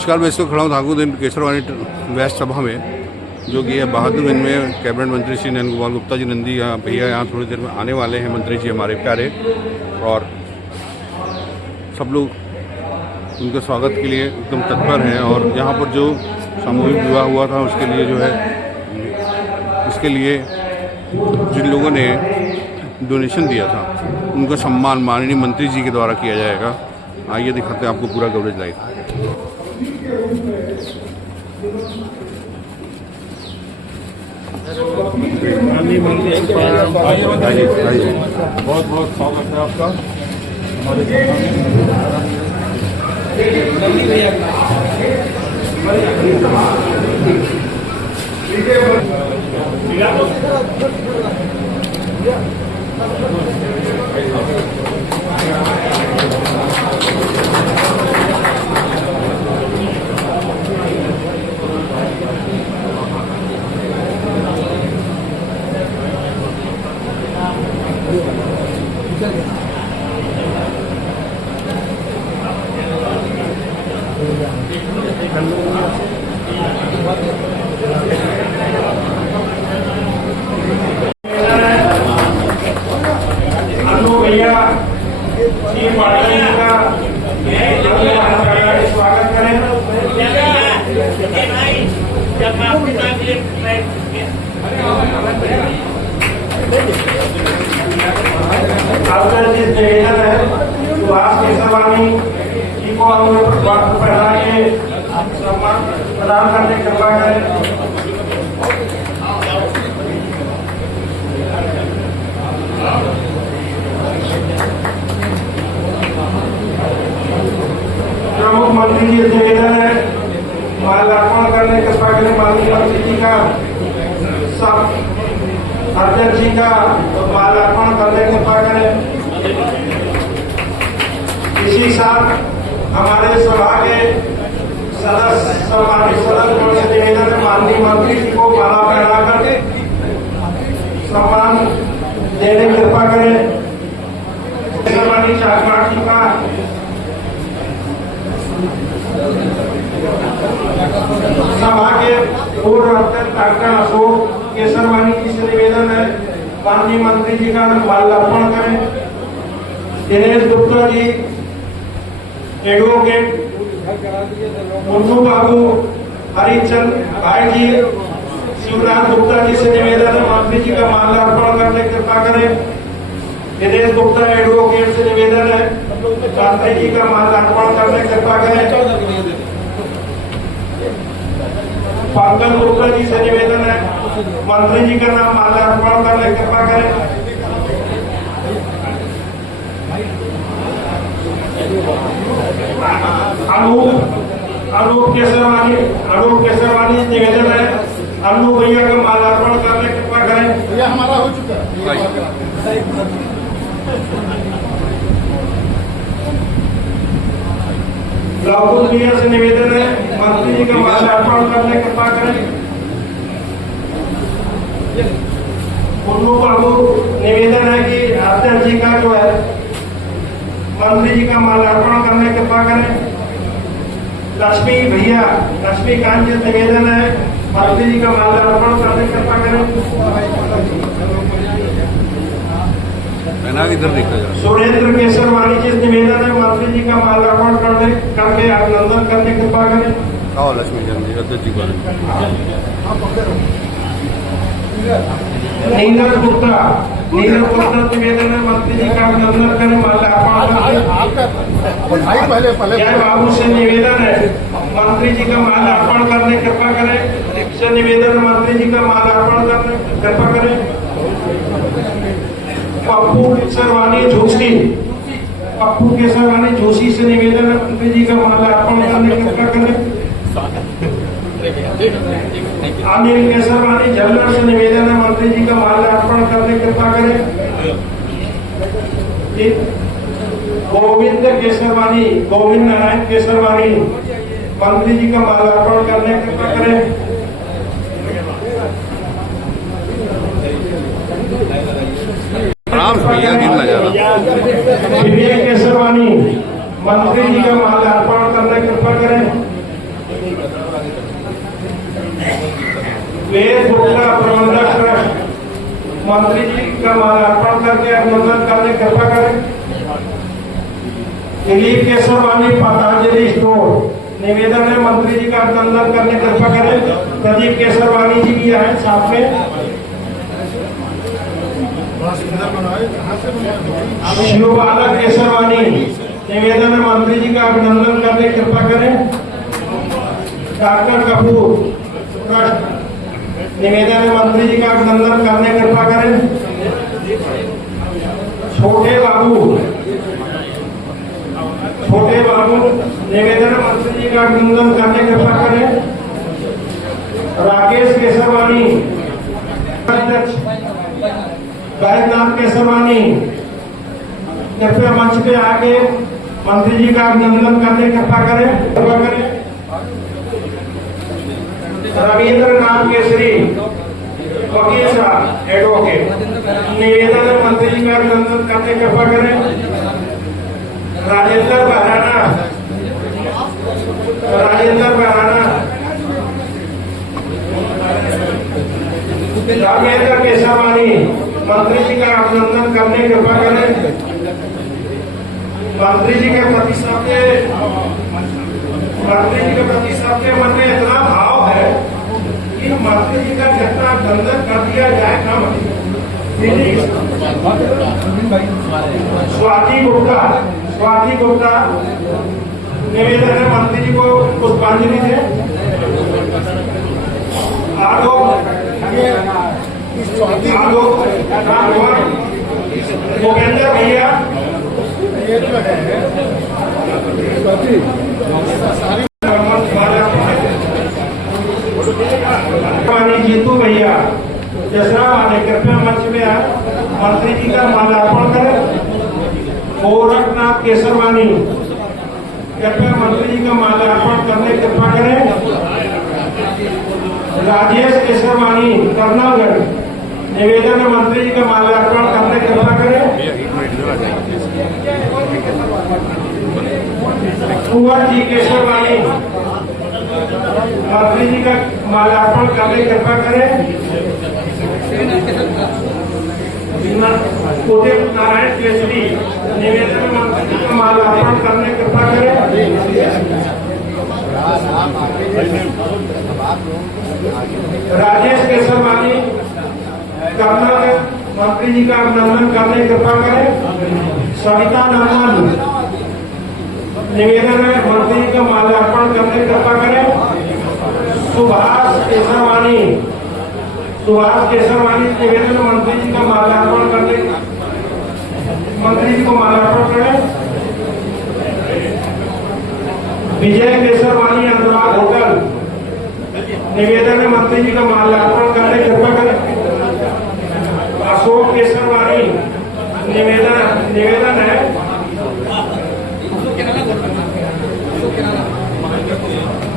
नमस्कार, मैं इसको खड़ा हूँ ठाकुर केसरवानी वेस्ट सभा में, जो कि है बहादुरगंज में। कैबिनेट मंत्री श्री नंद गोपाल गुप्ता जी नंदी यहाँ भैया यहाँ थोड़ी देर में आने वाले हैं। मंत्री जी हमारे प्यारे, और सब लोग उनके स्वागत के लिए एकदम तत्पर हैं। और यहाँ पर जो सामूहिक विवाह हुआ था उसके लिए जो है, इसके लिए जिन लोगों ने डोनेशन दिया था उनका सम्मान माननीय मंत्री जी के द्वारा किया जाएगा। आइए दिखाते हैं आपको पूरा कवरेज लाइव। बहुत बहुत स्वागत है आपका हमारे स्वागत करें। आपका जिस निवेदन है सुभाष केसरवानी जी को हम पहला के सम्मान प्रदान करने की कृपा करें। प्रमुख मंत्री जी निवेदन है माल्यार्पण करने के कृपा करें। माननीय मंत्री जी का सब अध्यक्ष जी का माल्यार्पण करने की कृपा करें। इसी साथ हमारे सभा के सदस्य सम्मानित सदस्य से निवेदन है माननीय मंत्री जी को माला पहना करके सम्मान देने की कृपा करें। केसरवानी चाकमाठ जी का सभा के पूर्व अध्यक्ष डॉक्टर अशोक केसरवानी जी से निवेदन है माननीय मंत्री जी का माल्यार्पण करें। दिनेश गुप्ता जी एडवोकेट, मुन्नू बाबू, हरिचंद भाई जी, शिवनाथ गुप्ता जी से निवेदन है मंत्री जी का माल्यार्पण करने की कृपा करें। दिनेश गुप्ता एडवोकेट से निवेदन है मंत्री जी का माल्यार्पण करने की कृपा करें। पंकज गुप्ता जी से निवेदन है मंत्री जी का नाम माल्यार्पण करने की कृपा करें। अनूप केसरवानी निवेदन है अन्नू भैया का माल्यार्पण करने की कृपा करें। यह हमारा हो चुका है। लाभुल भैया से निवेदन है मंत्री जी का माल्यार्पण करने की कृपा करें। मुन्नू बाबू निवेदन है कि अध्यक्ष जी का जो है मंत्री जी का माल्यार्पण करने की कृपा करें। लक्ष्मीकांत जी निवेदन है मंत्री जी का माल्यार्पण करने की कृपा करें। इधर देखा जाए। सुरेंद्र केसरवानी जी निवेदन है मंत्री जी का माल्यार्पण करके अभिनंदन करने की कृपा करें। आओ लक्ष्मीकांत जी अध्यक्ष जी नीरज गुप्ता निवेदन है मंत्री जी का अभिनंदन करें, माल्यार्पण करें। जय बाबू से निवेदन है मंत्री जी का माल्यार्पण करने की कृपा करें। से निवेदन मंत्री जी का माल्यार्पण करने की कृपा करें। पप्पू केसरवानी जोशी से निवेदन है मंत्री जी का माल्यार्पण करने की कृपा करें। अनिल केसरवानी झल्लर से निवेदन है मंत्री जी का माल्यार्पण करने की कृपा करें। गोविंद नारायण केसरवानी मंत्री जी का माल्यार्पण करने की कृपा करें। विवेक केसरवानी मंत्री जी का माल्यार्पण करने की कृपा करें। वेद गुप्ता प्रबंधक ट्रस्ट मंत्री जी का माल्यार्पण करके अभिनंदन करने कृपा करें। दिलीप केसरवानी पतंजलि स्टोर निवेदन है मंत्री जी का अभिनंदन करने कृपा करें। प्रदीप केसरवानी जी भी आए साथ में। शिवबालक केसरवानी निवेदन है मंत्री जी का अभिनंदन करने कृपा करें। डॉक्टर कपूर ट्रस्ट निवेदन है मंत्री जी का अभिनंदन करने कृपा करें। छोटे बाबू निवेदन है मंत्री जी का अभिनंदन करने कृपा करें। राकेश केसरवानी अध्यक्ष बैजनाथ केसरवानी कृपया मंच पे आके मंत्री जी का अभिनंदन करने कृपा करें। रविंद्रनाथ केसरी वकील साहब एडवोकेट निवेदन है मंत्री जी का अभिनंदन करने कृपा करें। राजेंद्र बहराना राजेंद्र केसरवानी मंत्री जी का अभिनंदन करने कृपा करें। मंत्री जी के प्रति सबके मन में इतना भाव है कि मंत्री जी का जितना अभिनंदन कर दिया जाए कम है। स्वाति गुप्ता निवेदन है मंत्री जी को पुष्पांजलि दें। भूपेंद्र भैया जीतू भैया जसरा वाले कृपया मंच में आए मंत्री जी का माल्यार्पण करें। गोरखनाथ केसरवानी कृपया मंत्री जी का माल्यार्पण करने कृपा करें। राजेश केसरवानी कर्नलगढ़ निवेदन है मंत्री जी का माल्यार्पण करने कृपा करें। कुंवर जी केसरवानी मंत्री जी का माल्यार्पण करने कृपा करें। उदित नारायण केसरी निवेदन में मंत्री जी का माल्यार्पण करने कृपा करें। राजेश केसरवानी कर्नल मंत्री जी का अभिनंदन करने कृपा करें। सविता नंदन निवेदन है मंत्री जी का माल्यार्पण करने कृपा करें। सुभाष केसरवानी निवेदन मंत्री जी का माल्यार्पण करने मंत्री जी को माल्यार्पण करें। विजय केसरवानी अनुराग होटल निवेदन है मंत्री जी का माल्यार्पण करने कृपा करें। अशोक केसरवानी निवेदन है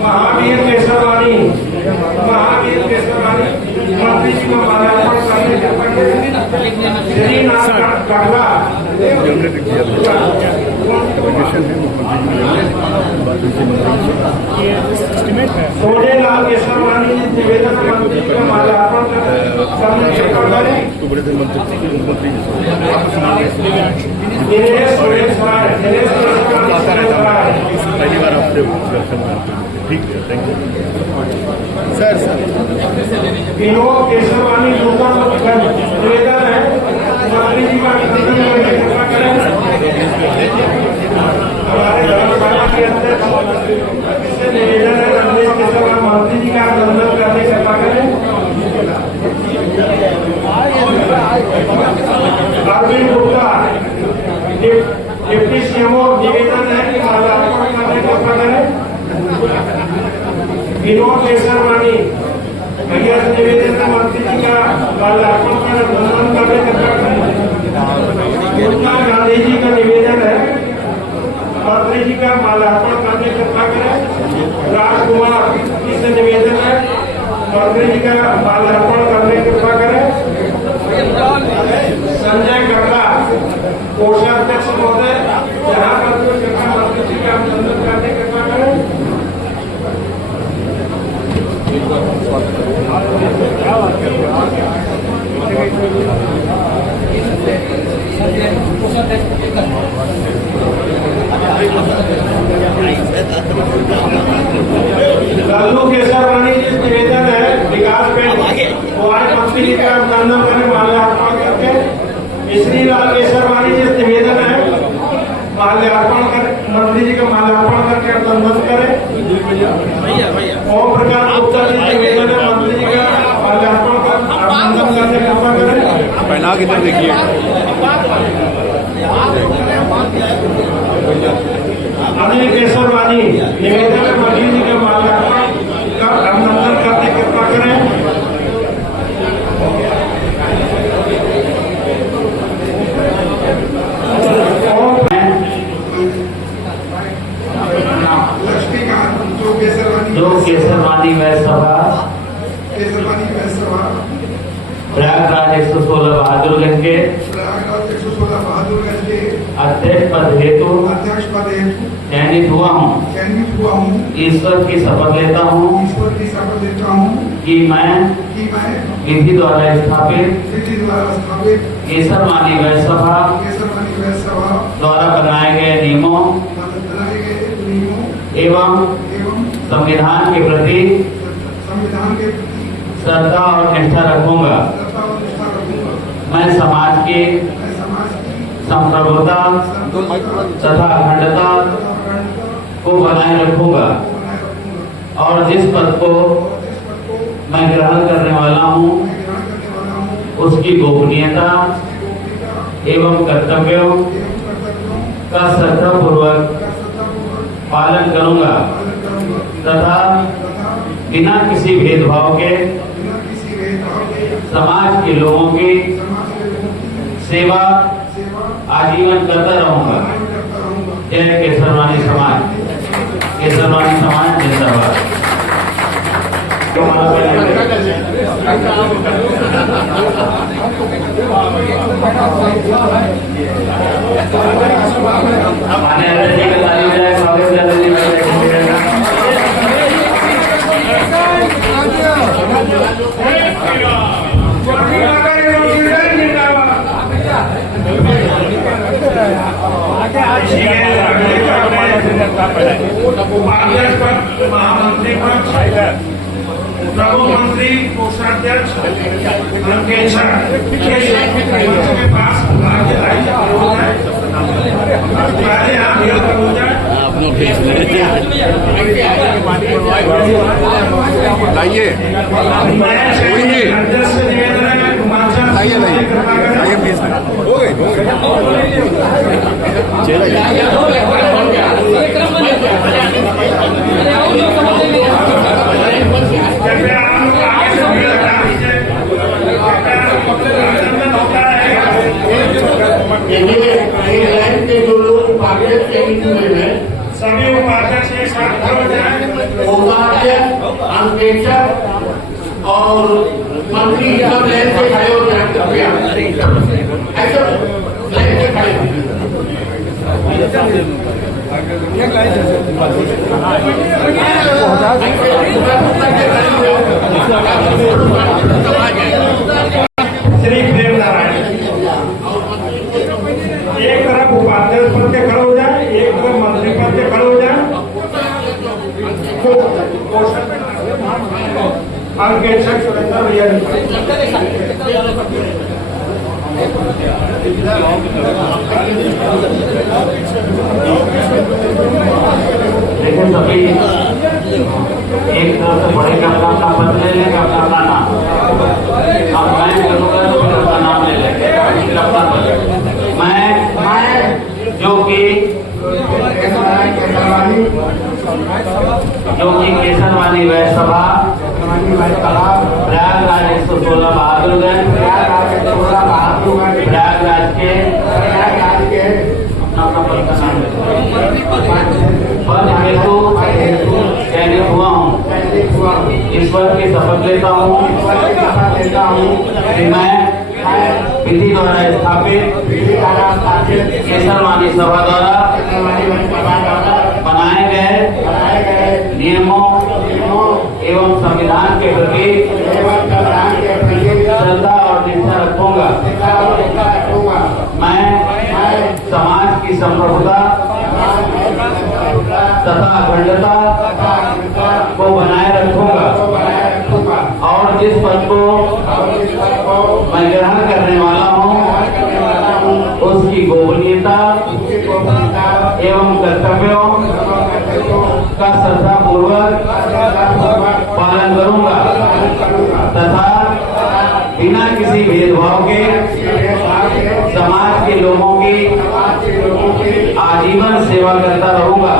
महावीर केसरवानी मंत्री जी को माल्यार्पण करने कृपा करें। श्रीनाथ कटवा सोनेलाल केसरवानी निवेदन मंत्री जी को माल्यार्पण करने कृपा करें। दिनेश सुरेश राय पहली बार आपसे ठीक है, thank you sir. Vinod Kesarwani निवेदन है मंत्री जी का अभिनंदन करने कृपा करें। हमारे धर्मशाला के अध्यक्ष से निवेदन है रमेश केसरवानी मंत्री जी का अभिनंदन करने कृपा करें। अरविंद गुप्ता डिप्टी सीएमओ निवेदन है कि माल्यार्पण करने कृपा करें। विनोद केसरवानी भैया निवेदन है मंत्री जी का माल्यार्पण कर अभिनंदन करने कृपा करें। उत्तम गांधी जी का निवेदन है मंत्री जी का माल्यार्पण करने कृपा करें। राजकुमार जी से निवेदन है मंत्री जी का माल्यार्पण करने कृपा करें। संजय कटरा कोषाध्यक्ष महोदय जहाँ पर मंत्री जी का अभिनंदन करने कृपा करें। ओम प्रकाश गुप्ता जी से निवेदन है मंत्री जी का माल्यार्पण कर अभिनंदन करने की कृपा करें। पहना किधर देखिए। अनिल केसरवानी निवेदन है मंत्री जी का माल्यार्पण कर अभिनंदन करने की कृपा करें। जो केसरवानी वैश्य सभा प्रयागराज 116 बहादुरगंज के अध्यक्ष पद हेतु चयनित हुआ हूँ, ईश्वर की शपथ लेता हूँ कि मैं विधि द्वारा स्थापित केसरवानी वैश्य सभा द्वारा बनाए गए नियमों एवं संविधान के प्रति श्रद्धा और निष्ठा रखूंगा। मैं समाज की संप्रभुता तथा अखंडता को बनाए रखूंगा और जिस पद को मैं ग्रहण करने वाला हूं उसकी गोपनीयता एवं कर्तव्यों का श्रद्धापूर्वक पालन करूंगा तथा बिना किसी भेदभाव के समाज के लोगों की सेवा आजीवन करता रहूंगा। जय केसरवानी समाज। केसरवानी समाज जिंदाबाद। महामंत्री प्रभु मंत्री कोषाध्यक्ष के पास लाइए लाइए प्लीज। हो गए के जो लोग उपाध्यक्ष सभी उपाध्यक्ष एक साथ खड़े हो जाए। उपाध्यक्ष अंकेक्षक और मंत्री सब लाइन से खड़े हो जाए कृपया। ऐसे लाइन से खड़े श्री प्रेम नारायण एक तरफ उपाध्यक्ष पद के खड़े हो जाए, एक तरफ मंत्री पद के खड़े हो जाए। अंकेक्षक सुरेंद्र भैया लेकिन सभी एक तरफ से बड़े का अपना पद ले लेंगे, अपना नाम अब मैं करूँगा तो फिर अपना नाम ले लेंगे। मैं जो कि केसरवानी वैश्य सभा प्रयागराज 116 बहादुरगंज प्रयागराज के पद हेतु चयनित हुआ हूँ, ईश्वर की शपथ लेता हूँ कि मैं विधि द्वारा स्थापित केसरवानी सभा द्वारा बनाए गए नियमों एवं संविधान के प्रति श्रद्धा और निष्ठा रखूंगा। मैं समाज की संप्रभुता तथा अखंडता को बनाए रखूंगा और जिस पद को मैं ग्रहण करने वाला हूँ उसकी गोपनीयता एवं कर्तव्यों का श्रद्धा पूर्वक पालन करूंगा तथा बिना किसी भेदभाव के समाज के लोगों की आजीवन सेवा करता रहूंगा।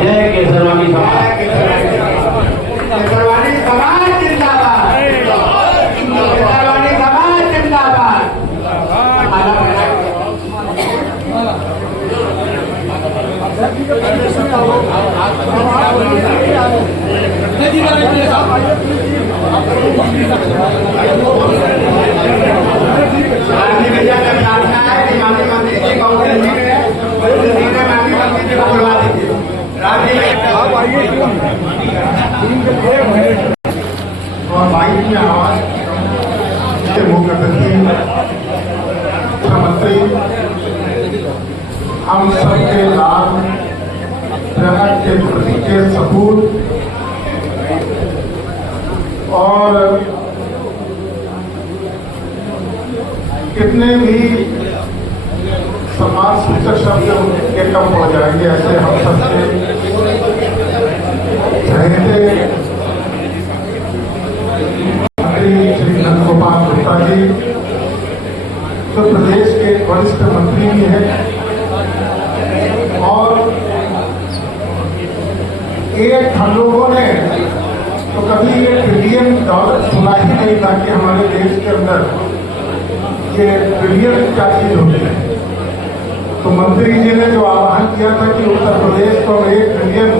जय केसरवानी समाज। केसरवानी समाज जिंदाबाद। केसरवानी समाज जिंदाबाद। गांधी भैया का प्रार्थना है कि माननीय मंत्री जी बहुत मंत्री जी को बुलवा दीजिए। आप आइए और माइक में आवाज के मुख्य मुख्यमंत्री हम सबके लाभ ग्रहण के प्रति के सपूत और कितने भी समाज सूचक शब्द के कम हो जाएंगे ऐसे हम सबसे चहेते मंत्री श्री नंदगोपाल गुप्ता जी जो प्रदेश के वरिष्ठ मंत्री भी हैं और एक हम लोगों ने तो कभी $1 ट्रिलियन सुना ही नहीं था कि हमारे देश के अंदर ये ट्रिलियन क्या चीज होती है। तो मंत्री जी ने जो आह्वान किया था कि उत्तर प्रदेश को 1 ट्रिलियन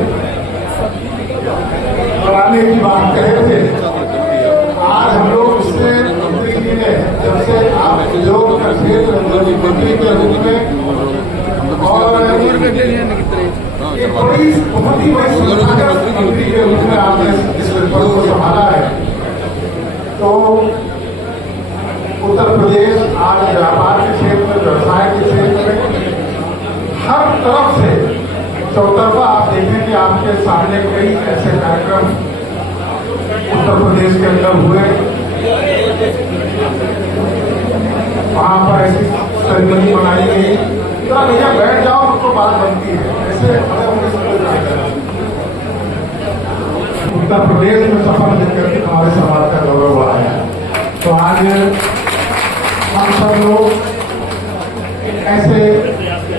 बनाने की बात कहे थे, आज हम लोग उससे मंत्री जी ने जब से आप उद्योग का क्षेत्र मंत्री के रूप में और एक बड़ी बहुत ही बड़ी मंत्री के रूप में आपने इस पद को संभाला है, तो उत्तर प्रदेश आज व्यापार के क्षेत्र में, व्यवसाय के क्षेत्र में हर तरफ से चौतरफा आप देखें कि आपके सामने कई ऐसे कार्यक्रम उत्तर प्रदेश के अंदर हुए। वहां पर ऐसी सेरेमनी बनाई गई, तो भैया बैठ जाओ तो बात बनती है, ऐसे बड़े उत्तर प्रदेश में सफल लेकर के हमारे समाज का गौरव बढ़ा है। तो आज हम सब लोग ऐसे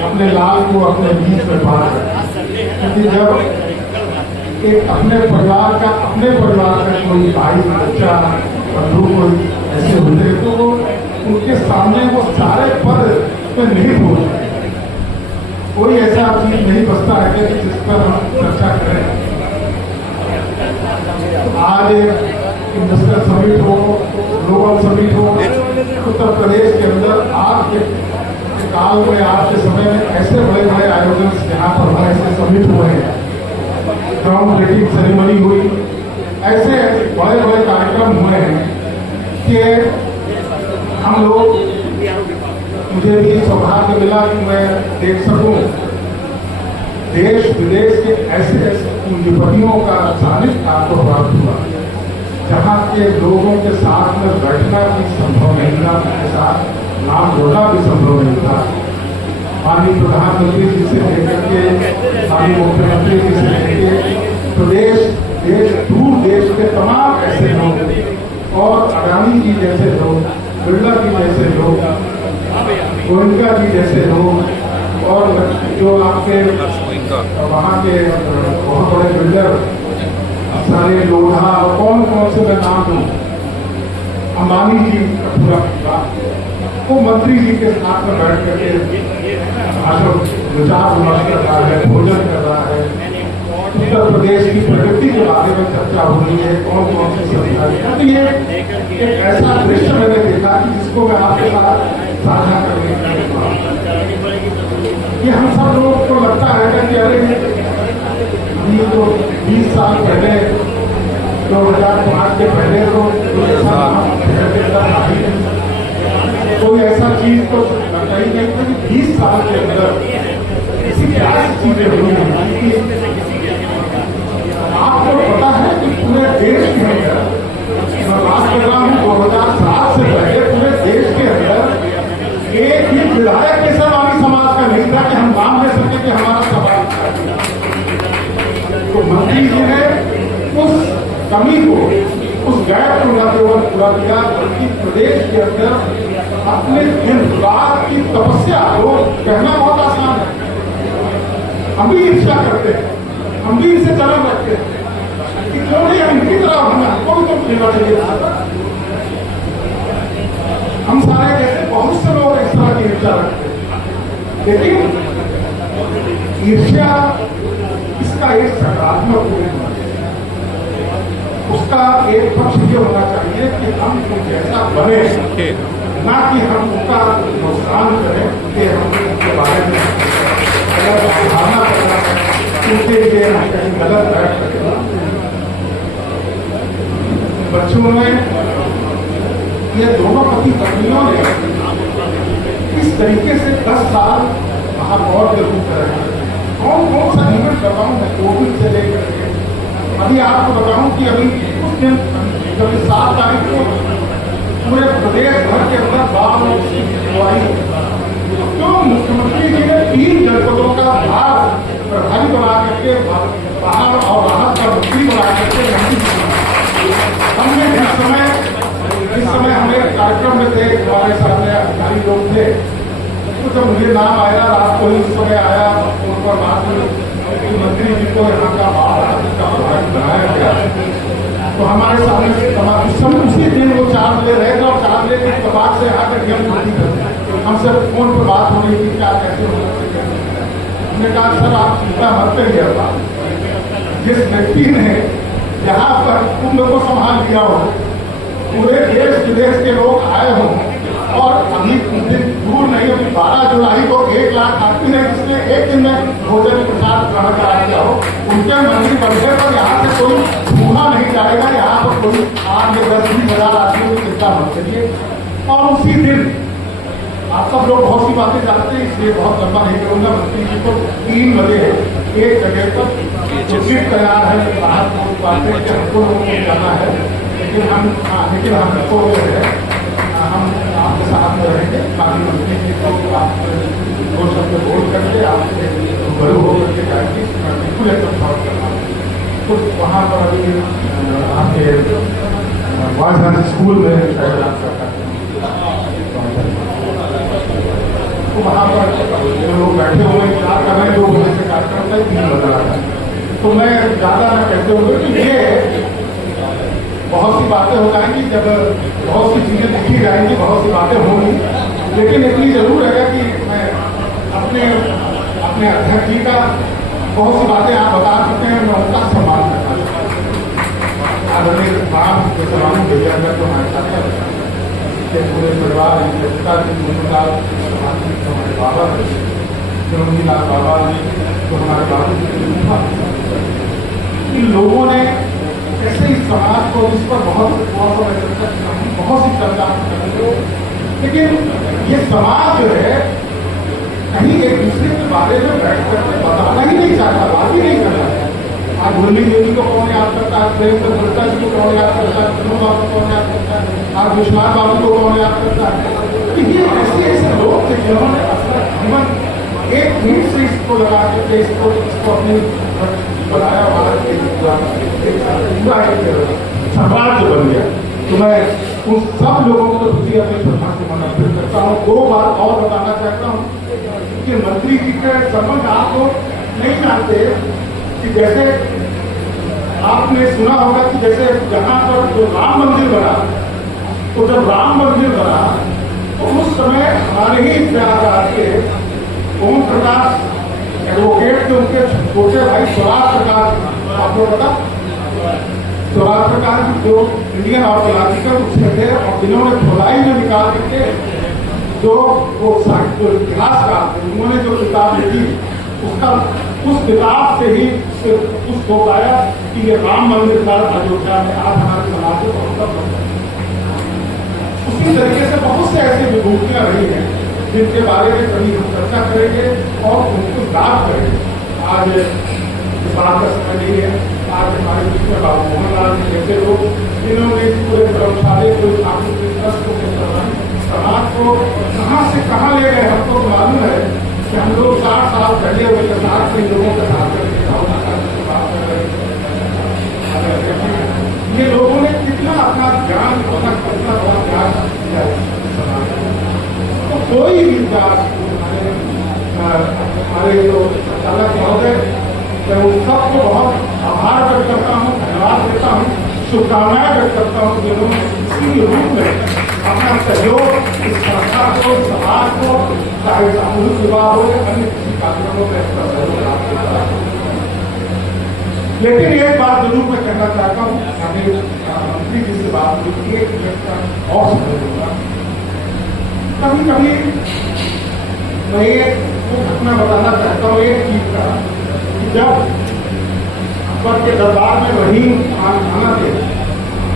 अपने लाल को अपने बीच में बांट रहे, क्योंकि जब एक अपने परिवार का कोई भाई बच्चा बंधु कोई ऐसे होते तो वो उनके सामने वो सारे पद पे नहीं पहुंचते, कोई ऐसा चीज नहीं बचता है कि जिस पर हम चर्चा करें। आज इंडस्ट्रियल समिट हो, ग्लोबल समिट हो, उत्तर प्रदेश के अंदर आज के काल में, आज के समय में ऐसे बड़े बड़े आयोजन यहाँ पर ऐसे समिट हुए हैं, ग्राउंड ब्रेकिंग सेरेमनी हुई, ऐसे बड़े बड़े कार्यक्रम हुए हैं कि हम लोग, मुझे भी सौभाग्य मिला कि मैं देख सकूं देश विदेश के ऐसे ऐसे पूंजीपतियों का सानिध्य आपको प्राप्त हुआ, जहाँ के लोगों के साथ में बैठना भी संभव नहीं था, उनके साथ नाम जोड़ना भी संभव नहीं था। माननीय प्रधानमंत्री जी से लेकर के माननीय मुख्यमंत्री जी से लेकर प्रदेश देश दूर देश के तमाम ऐसे लोग और अडानी जी जैसे लोग, बिरला जी जैसे लोग, गोयनका जी जैसे लोग और जो आपके वहाँ के बहुत बड़े बिल्डर सारे लोढ़ा और कौन कौन से मैं नाम दूँ, अंबानी जी का पूरा वो मंत्री जी के साथ में बैठ करके विचार विमर्श कर रहा है, भोजन कर रहा है, उत्तर प्रदेश की प्रगति के बारे में चर्चा हो रही है, कौन कौन से सरकार। तो ये एक ऐसा दृश्य मैंने देखा कि जिसको मैं आपके साथ साझा करने का, ये हम सब लोग को लगता है कि अरे ये तो 20 साल पहले 2005 के पहले तो कोई ऐसा चीज तो कही गई थी कि 20 साल के अंदर इसी ऐसी चीजें हुई हैं। आपको पता है कि पूरे देश के अंदर, मैं बात कर रहा हूँ 2007 से पहले पूरे देश के अंदर एक भी विधायक केसरवानी समाज का नहीं था कि हम नाम ले सके कि हमारा समाज कमी को, उस गैप को न केवल पूरा किया बल्कि प्रदेश के अंदर अपने दिन रात की तपस्या को कहना बहुत आसान है। हम भी इच्छा करते हैं, हम भी इसे जन्म रखते हैं कि क्यों नहीं इनकी तरह होना, हमको भी तो लेना चाहिए। हम सारे जैसे बहुत से लोग इस तरह की ईर्ष्या रखते हैं, लेकिन ईर्ष्या इसका एक सकारात्मक रूप होना चाहिए। उसका एक पक्ष ये होना चाहिए कि हम कुछ ऐसा बने, ना कि हम उसका नुकसान करें कि हम उसके बारे में अगर धारणा करना उनके लिए हम कहीं गलत बैठ सकें। बच्चों में ये दोनों पति पत्नियों ने इस तरीके से 10 साल महापौर के रूप में कौन कौन सा इवेंट बताऊं मैं, कोविड से लेकर के अभी आपको बताऊं कि अभी उस दिन कभी 7 तारीख को पूरे प्रदेश भर के अंदर बाढ़ हुई, तो मुख्यमंत्री जी ने 3 जनपदों का भाग प्रभारी बना करके बाहर और राहत का मंत्री बना करके हमने इस समय हम एक कार्यक्रम में थे, हमारे सामने अधिकारी लोग थे, तो जब मुझे नाम आया रात को ही उस समय आया उन पर बात हुई मंत्री जी को यहाँ का बाढ़ बनाया गया। तो हमारे सामने उस समय उसी दिन वो चार्ज ले रहे थे और चार्ज लेके कबाड़ से आकर हम हमसे फोन पर बात हो रही थी क्या कैसे होना चाहिए। हमने कहा सर आप चिंता मत करिए, जिस व्यक्ति ने यहाँ पर कुंभ को संभाल लिया हो, पूरे देश विदेश के लोग आए हों, और अभी दिन दूर नहीं, अभी 12 जुलाई को 1 लाख आदमी है जिसने एक दिन में भोजन प्रसाद ग्रहण करा दिया हो, उनके मंदिर बढ़ने पर यहाँ से कोई भूखा नहीं जाएगा, यहाँ पर कोई 8 या 10-20 हजार आदमियों की चिंता मत करिए। और उसी दिन आप सब लोग बहुत सी बातें जानते हैं, इसलिए बहुत लंबा नहीं करूँगा। मंत्री जी को 3 बजे एक जगह पर सीट तैयार है, बाहर बातें हमको लोगों को जाना है, लेकिन हमको जो है हम आपके साथ में रहेंगे। बाकी मंत्री जी को आप 2 शब्द बोल करके आपसे बड़े होकर के जाएंगे, बिल्कुल एकदम सॉल्व करना। तो वहाँ पर अभी आपके बॉयज हाई स्कूल में तो वहाँ पर जो लोग बैठे हुए इंतजार कर रहे हैं, 2 बजे से कार्यक्रम तक 3 बज रहा है। तो मैं ज़्यादा न कहते हुए कि ये बहुत सी बातें हो जाएंगी, जब बहुत सी चीज़ें लिखी जाएंगी, बहुत सी बातें होंगी, लेकिन इतनी जरूर है कि मैं अपने अध्यक्ष जी का बहुत सी बातें आप बता चुके हैं, मैं उनका सम्मान करना चाहता हूँ। आदरणीय राम के सवाल भैया तो हमारे साथ के पूरे परिवार हमारे बाबा लाल बाबा जी तो हमारे बाबू जी इन लोगों ने कैसे इस समाज को, इस पर बहुत सी चर्चा करेंगे, लेकिन ये समाज जो है कहीं एक दूसरे के बारे में बैठ करके बताना ही नहीं चाहता, बात ही नहीं करता है। आज मुरली देवी को कौन याद करता है, प्रेमचंद गुप्ता जी को कौन याद करता है, विष्णु बाबू को कौन याद करता है, आज विश्वनाथ बाबू को कौन याद करता है। ये ऐसे लोग थे जिन्होंने अपना जीवन एक मिनट से इसको लगा करके इसको अपनी बनाया, साम्राज्य बन गया। तो मैं उन सब लोगों को प्रति अपनी श्रद्धा से समर्पित करता हूँ। 2 बात और बताना चाहता हूँ कि मंत्री जी के संबंध आप लोग नहीं जानते कि जैसे आपने सुना होगा कि जैसे जहाँ पर जो राम मंदिर बना, तो जब राम मंदिर बना तो उस समय हमारे ही प्रयागराज के ओम प्रकाश एडवोकेट के उनके छोटे भाई स्वराज प्रकाश, आपको पता स्वराज प्रकाश जो इंडियन आर्कोलॉजिकल उसमें थे, और जिन्होंने खुदाई में निकाल करके जो वो इतिहासकार उन्होंने जो किताब लिखी, उसका उस किताब से ही उसको पाया कि ये राम मंदिर का अयोध्या में आज हमारे समाज में बहुत। उसी तरीके से बहुत से ऐसी विभूतियां रही हैं जिनके बारे में कभी हम चर्चा करेंगे और उनको याद करेंगे। आज बात का समय नहीं है, आज हमारे बीच में बाबू मोहन लाल जैसे लोग जिन्होंने पूरे प्रभावशाली कोई समाज को कहाँ से कहाँ ले गए, हमको तो मालूम है कि हम लोग 60 साल पहले उनके साथ में लोगों के साथ शुभकामनाएं व्यक्त करता हूँ कि उन्होंने इसी रूप में अपना सहयोग इस संस्था को, समाज को, चाहे सामूहिक विवाह हो या अन्य किसी कार्यक्रमों में इसका सहयोग प्राप्त होता है। लेकिन एक बात जरूर मैं कहना चाहता हूँ, मंत्री जी से बात हुई, एक मिनट और समझूंगा। कभी कभी मैं एक घटना बताना चाहता हूँ एक चीज का, जब अकबर के दरबार में रहीम खान खाना थे,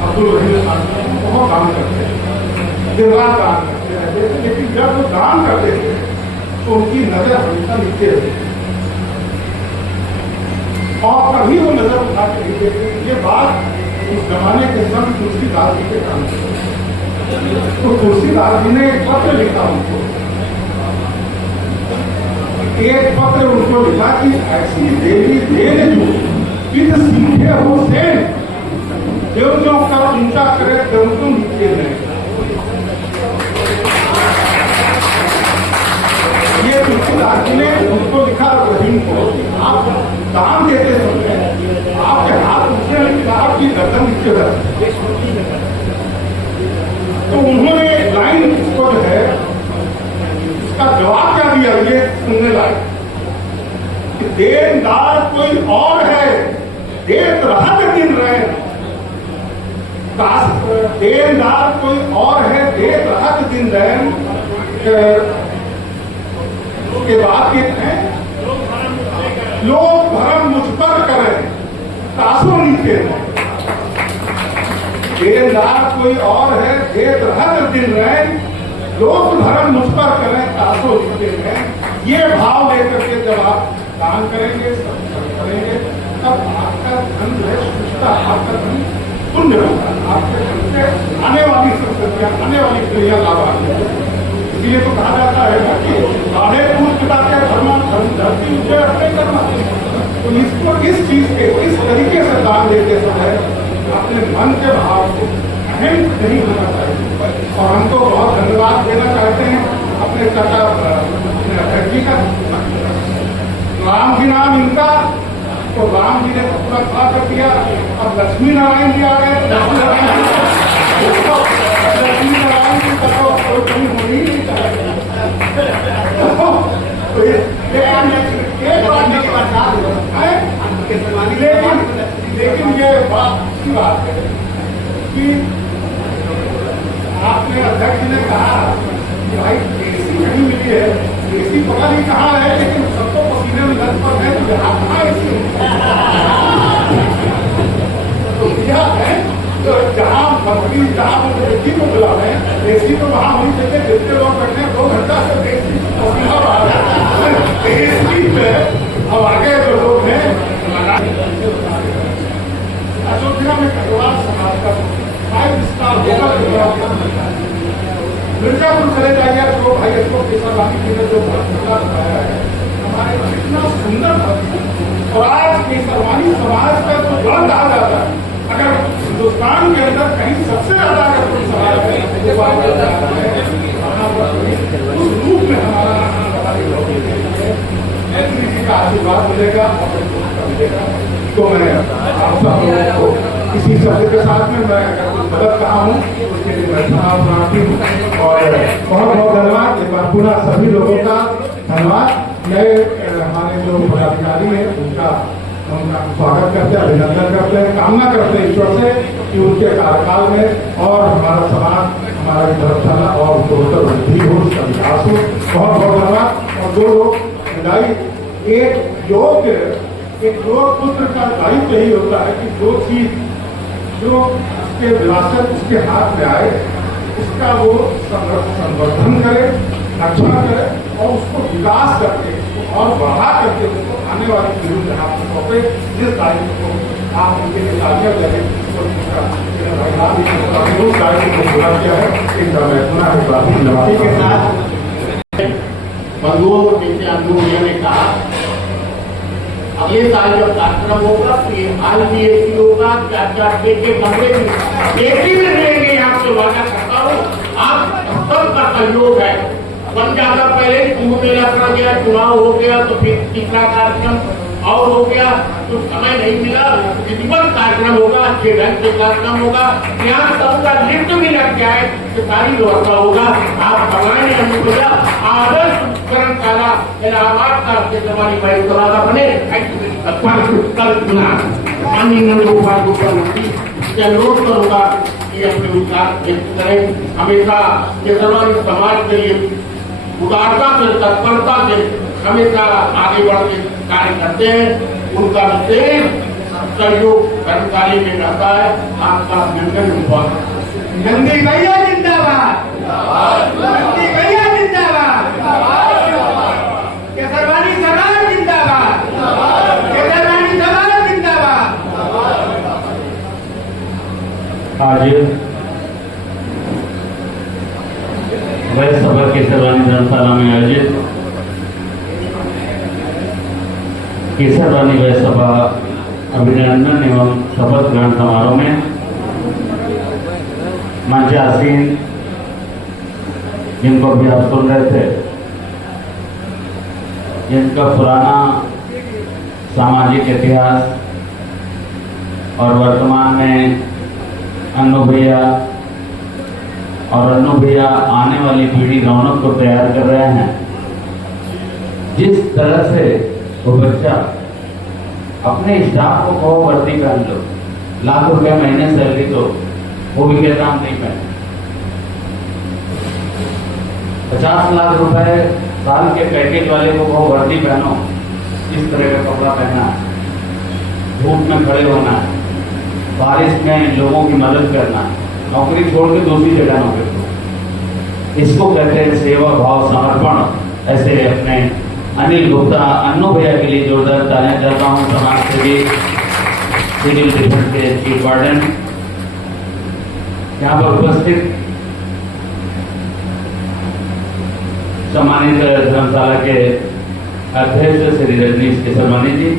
अब्दुल रहीम खान बहुत दान करते थे, दिन रात दान करते रहते थे, लेकिन जब वो दान करते थे तो उनकी नजर हमेशा नीचे रहती थी और कभी वो नजर उठा के नहीं देते। ये बात उस जमाने के संत तुलसीदास जी के काम तो तुलसीदास जी ने एक पत्र लिखा उनको, एक पत्र उनको लिखा कि ऐसी देवी देन जो विद सीखे हो से जो जो कर ऊंचा करे जो तो नीचे रहे। ये तुलसीदास जी ने उनको लिखा रहीम को, आप दान देते समय आपके हाथ ऊंचे नहीं, आपकी गर्दन नीचे रहे। तो उन्होंने लाइन उसको जो है उसका जवाब क्या दिया, ये सुनने लायक, कि देनदार कोई और है, देत रहत दिन रहे। देनदार कोई और है, देत रहत दिन रहे। के बाद कहते हैं लोग भरम मुझ पर करें तासो नीचे। देनदार कोई और है, देत रहत दिन रहे, लोग धर्म मुझ पर करें तासो नीचे हैं। ये भाव लेकर के जब आप दान करेंगे, सब करेंगे, तब आपका धन जो है सुखता, आपका धन पुण्य होगा, आपके धन से आने वाली संस्कृतियां, आने वाली पीढ़ियां लाभान्वित। इसलिए तो कहा जाता है ना कि साढ़े पूछ पिता के धरती ऊंचे रखने करना। तो इसको इस चीज के इस तरीके से दान देते समय अपने मन के भाव को अहम नहीं होना चाहिए। और हम तो बहुत धन्यवाद देना चाहते हैं अपने चाचा अध्यक्ष जी का, राम जी नाम इनका, तो राम जी ने पूरा खड़ा कर दिया। अब लक्ष्मी नारायण जी आ गए तो लक्ष्मी नारायण जी का तो कोई कमी होनी ही नहीं चाहिए। लेकिन ये बात अच्छी बात है कि आपने अध्यक्ष ने कहा कि भाई एसी नहीं मिली है, एसी पता नहीं कहाँ है, लेकिन सबको पसीने में लग पर है, तो यहाँ कहाँ एसी तो यह है तो जहाँ मंत्री जहाँ व्यक्ति को बुला रहे हैं, एसी तो वहाँ होनी चाहिए जितने लोग बैठे हैं 2 घंटा से एसी पसीना बाहर है। एसी पे अब आगे जो लोग हैं अयोध्या में कटवाल समाज का 5 स्टार होगा। मिर्जापुर चले जाइए तो भाई अशोक केसरवानी जी ने जो भक्ता बताया है हमारे इतना सुंदर भक्त, और आज केसरवानी समाज का जो बड़ा कहा जाता है, अगर हिंदुस्तान के अंदर कहीं सबसे ज्यादा अगर कोई समाज है उस रूप में हमारा जी का आशीर्वाद मिलेगा और मिलेगा। तो मैं आप सब लोगों को इसी शब्द के साथ में मैं मदद कहा हूँ उसके लिए मैं क्षमा प्रार्थी हूँ और बहुत बहुत धन्यवाद। एक बार पुनः सभी लोगों का धन्यवाद। नए हमारे जो पदाधिकारी हैं उनका स्वागत करते हैं, अभिनंदन करते हैं, कामना करते हैं ईश्वर से कि उनके कार्यकाल में और हमारा समाज, हमारा धर्मशाला और उत्तरोत्तर वृद्धि हो, उसका विकास हो। बहुत बहुत धन्यवाद। और जो लोग विदाई एक योग पुत्र का दायित्व यही होता है कि जो चीज जो उसके विरासत उसके हाथ में आए उसका वो संवर्धन करे, रक्षा करे और उसको विकास करके और बढ़ा करके उसको आने वाली पीढ़ी के हाथ में सौंपे। जिस दायित्व को आप उनके लिए तालियां दें उस दायित्व को पूरा किया है, इनका मैं पुनः धन्यवाद के साथ बंधुओं को जैसे अनुभव ने कहा अगले साल जब कार्यक्रम होगा तो ये हाल भी ऐसी होगा, 4-4 के कमरे एसी में रहेंगे। आपसे वादा करता हूँ, आप सबका सहयोग है। बन जाता पहले कुंभ मेला पड़ गया, चुनाव हो गया, तो फिर तीसरा कार्यक्रम और हो गया, तो समय नहीं मिला। विधिवत कार्यक्रम होगा अच्छे ढंग से कार्यक्रम होगा। यहाँ सबका लिफ्ट भी लग जाए तो सारी व्यवस्था होगा। आप बनाए अनुपजा आदर्श धर्मशाला इलाहाबाद का हमारी भाईचारा बने कल्पना माननीय नंदगोपाल मुख्यमंत्री से अनुरोध करूंगा कि अपने विचार व्यक्त करें। हमेशा केसरवानी समाज के लिए उदारता से तत्परता से हमेशा आगे बढ़ के कार्य करते हैं। उनका विशेष सहयोग कर्मचारी में रहता है। आपका अभिनंदन हुआ। नंदी भैया जिंदाबाद, नंदी भैया जिंदाबाद, केसरवानी समाज जिंदाबाद, केसरवानी समाज जिंदाबाद। आज वह सभा केसरवानी धर्मशाला में आयोजित केसरवानी वह सभा अभिनंदन एवं शपथ ग्रहण समारोह में मंच आसीन जिनको अभी आप सुन रहे थे, जिनका पुराना सामाजिक इतिहास और वर्तमान में अन्नू भैया और अन्नू भैया आने वाली पीढ़ी रौनक को तैयार कर रहे हैं। जिस तरह से वो बच्चा अपने स्टाफ को कहो वर्दी पहन लो, लाख रुपया महीने सैलरी दो, वो भी कहता हम नहीं पहने। 50 लाख रुपए साल के पैकेज वाले को कहो वर्दी पहनो, इस तरह का कपड़ा पहनना है, धूप में खड़े होना है, बारिश में लोगों की मदद करना, नौकरी छोड़ के दूसरी जगह नौकरी करो। इसको कहते हैं सेवा भाव समर्पण। ऐसे अपने अनिल गुप्ता अन्नू भैया के लिए जोरदार तालियां चाहता हूं। समाज सेवी सिविल डिफेंस के चीफ वार्डन यहाँ पर उपस्थित सम्मानित धर्मशाला के अध्यक्ष श्री रजनीश केसरवानी जी,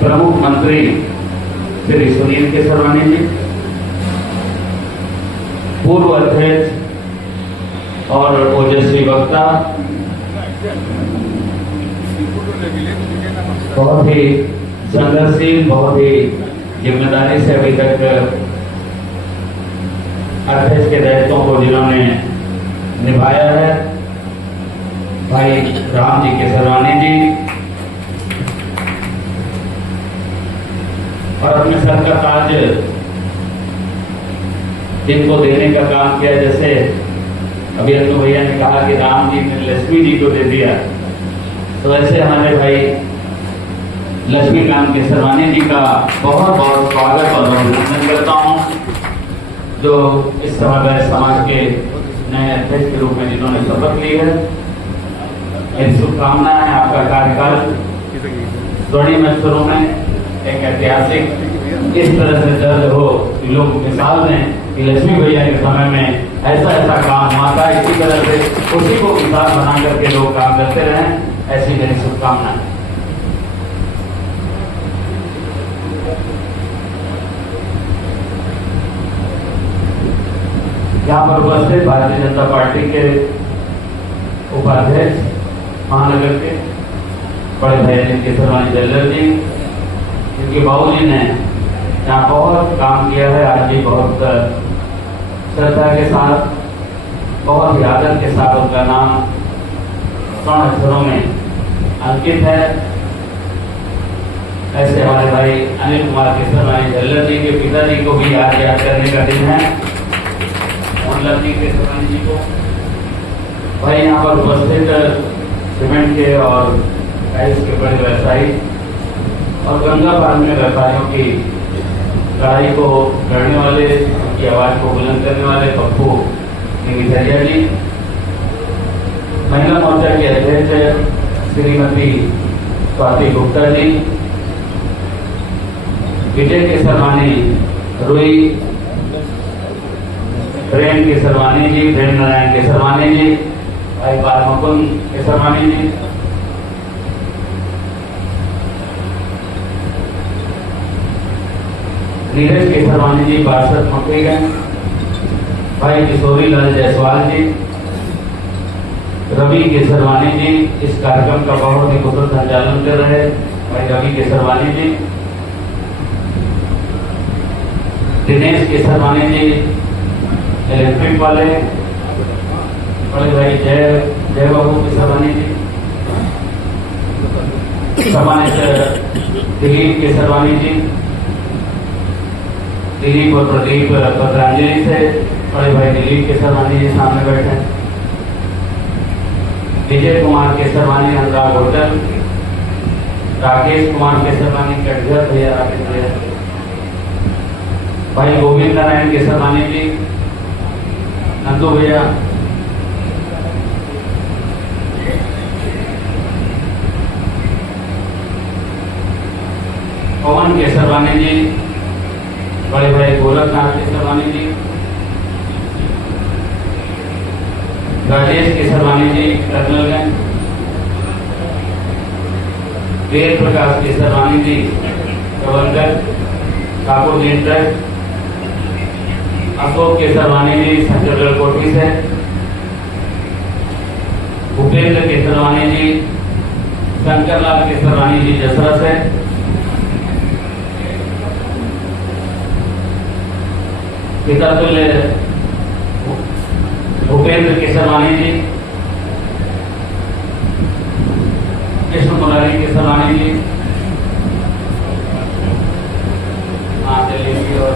प्रमुख मंत्री श्री सुनील केसरवानी जी, पूर्व अध्यक्ष और ओजस्वी वक्ता, बहुत ही संघर्षशील, बहुत ही जिम्मेदारी से अभी तक अध्यक्ष के दायित्वों को जिन्होंने निभाया है, भाई राम जी केसरवानी जी, और अपने सर का ताज जिनको देने का काम किया। जैसे अभी अन्नू भैया ने कहा कि राम जी ने लक्ष्मी जी को दे दिया, तो ऐसे हमारे भाई लक्ष्मीकांत केसरवानी जी का बहुत बहुत स्वागत और अभिनंदन करता हूँ, जो इस समय समाज के नए अध्यक्ष के रूप में जिन्होंने शपथ ली है। मेरी शुभकामनाएं हैं। आपका कार्यकाल स्वर्णिम अक्षरों में एक ऐतिहासिक इस तरह से दर्ज हो कि लोग मिसाल दें कि लक्ष्मी भैया के समय में ऐसा ऐसा काम हुआ था, इसी तरह से उसी को मिसाल बना करके लोग काम करते रहें। ऐसी मेरी शुभकामना है। यहाँ पर उपस्थित भारतीय जनता पार्टी के उपाध्यक्ष महानगर के बड़े भाई अनिल केसरवानी जल्लर जी, जिनके बाबूजी ने यहाँ बहुत काम किया है। आज भी बहुत श्रद्धा के साथ, बहुत ही आदर के साथ उनका नाम स्वर्ण अक्षरों में अंकित है। ऐसे हमारे भाई अनिल कुमार केसरवानी जल्लर जी के पिताजी को भी आज याद करने का दिन है, मोहनलाल जी केसरवानी जी को। भाई यहाँ पर उपस्थित सीमेंट के और टाइल्स के बड़े व्यवसायी और गंगा पार में व्यापारियों की कड़ाई को गढ़ने वाले, उनकी आवाज को बुलंद करने वाले पप्पू निगिधरिया जी, महिला मोर्चा के अध्यक्ष श्रीमती स्वाति गुप्ता जी, विजय केसरवानी रुई, प्रेम केसरवानी जी, प्रेम नारायण केसरवानी जी, भाई बाल मुकुंद केसरवानी जी, नीरज केसरवानी जी पार्षद मकईगंज, भाई किशोरी लाल जायसवाल जी, रवि केसरवानी जी इस कार्यक्रम का बहुत ही कुशल संचालन कर रहे भाई रवि केसरवानी जी, दिनेश केसरवानी जी इलेक्ट्रिक वाले, बड़े भाई जय बाबू केसरवानी जी, सम्मानित दिलीप केसरवानी जी, दिलीप और प्रदीप पत्रांजलि से बड़े भाई दिलीप केसरवानी जी सामने बैठे हैं, विजय कुमार केसरवानी अनुराग होटल, राकेश कुमार केसरवानी कटघर भैया, राकेश भैया, भाई गोविंद नारायण केसरवानी जी, नंदू भैया, पवन केसरवानी जी, बड़े भाई गोरखनाथ केसरवानी जी, राजेश केसरवानी जी रत्नगंज, वेद प्रकाश केसरवानी जी प्रबंधक ठाकुर दीन ट्रस्ट, अशोक केसरवानी जी सेंट्रल कोठी से, भूपेंद्र केसरवानी जी, शंकरलाल केसरवानी जी जसरा से, पितातुल्य भूपेंद्र केसरवानी जी, कृष्ण मुरारी केसरवानी जी, और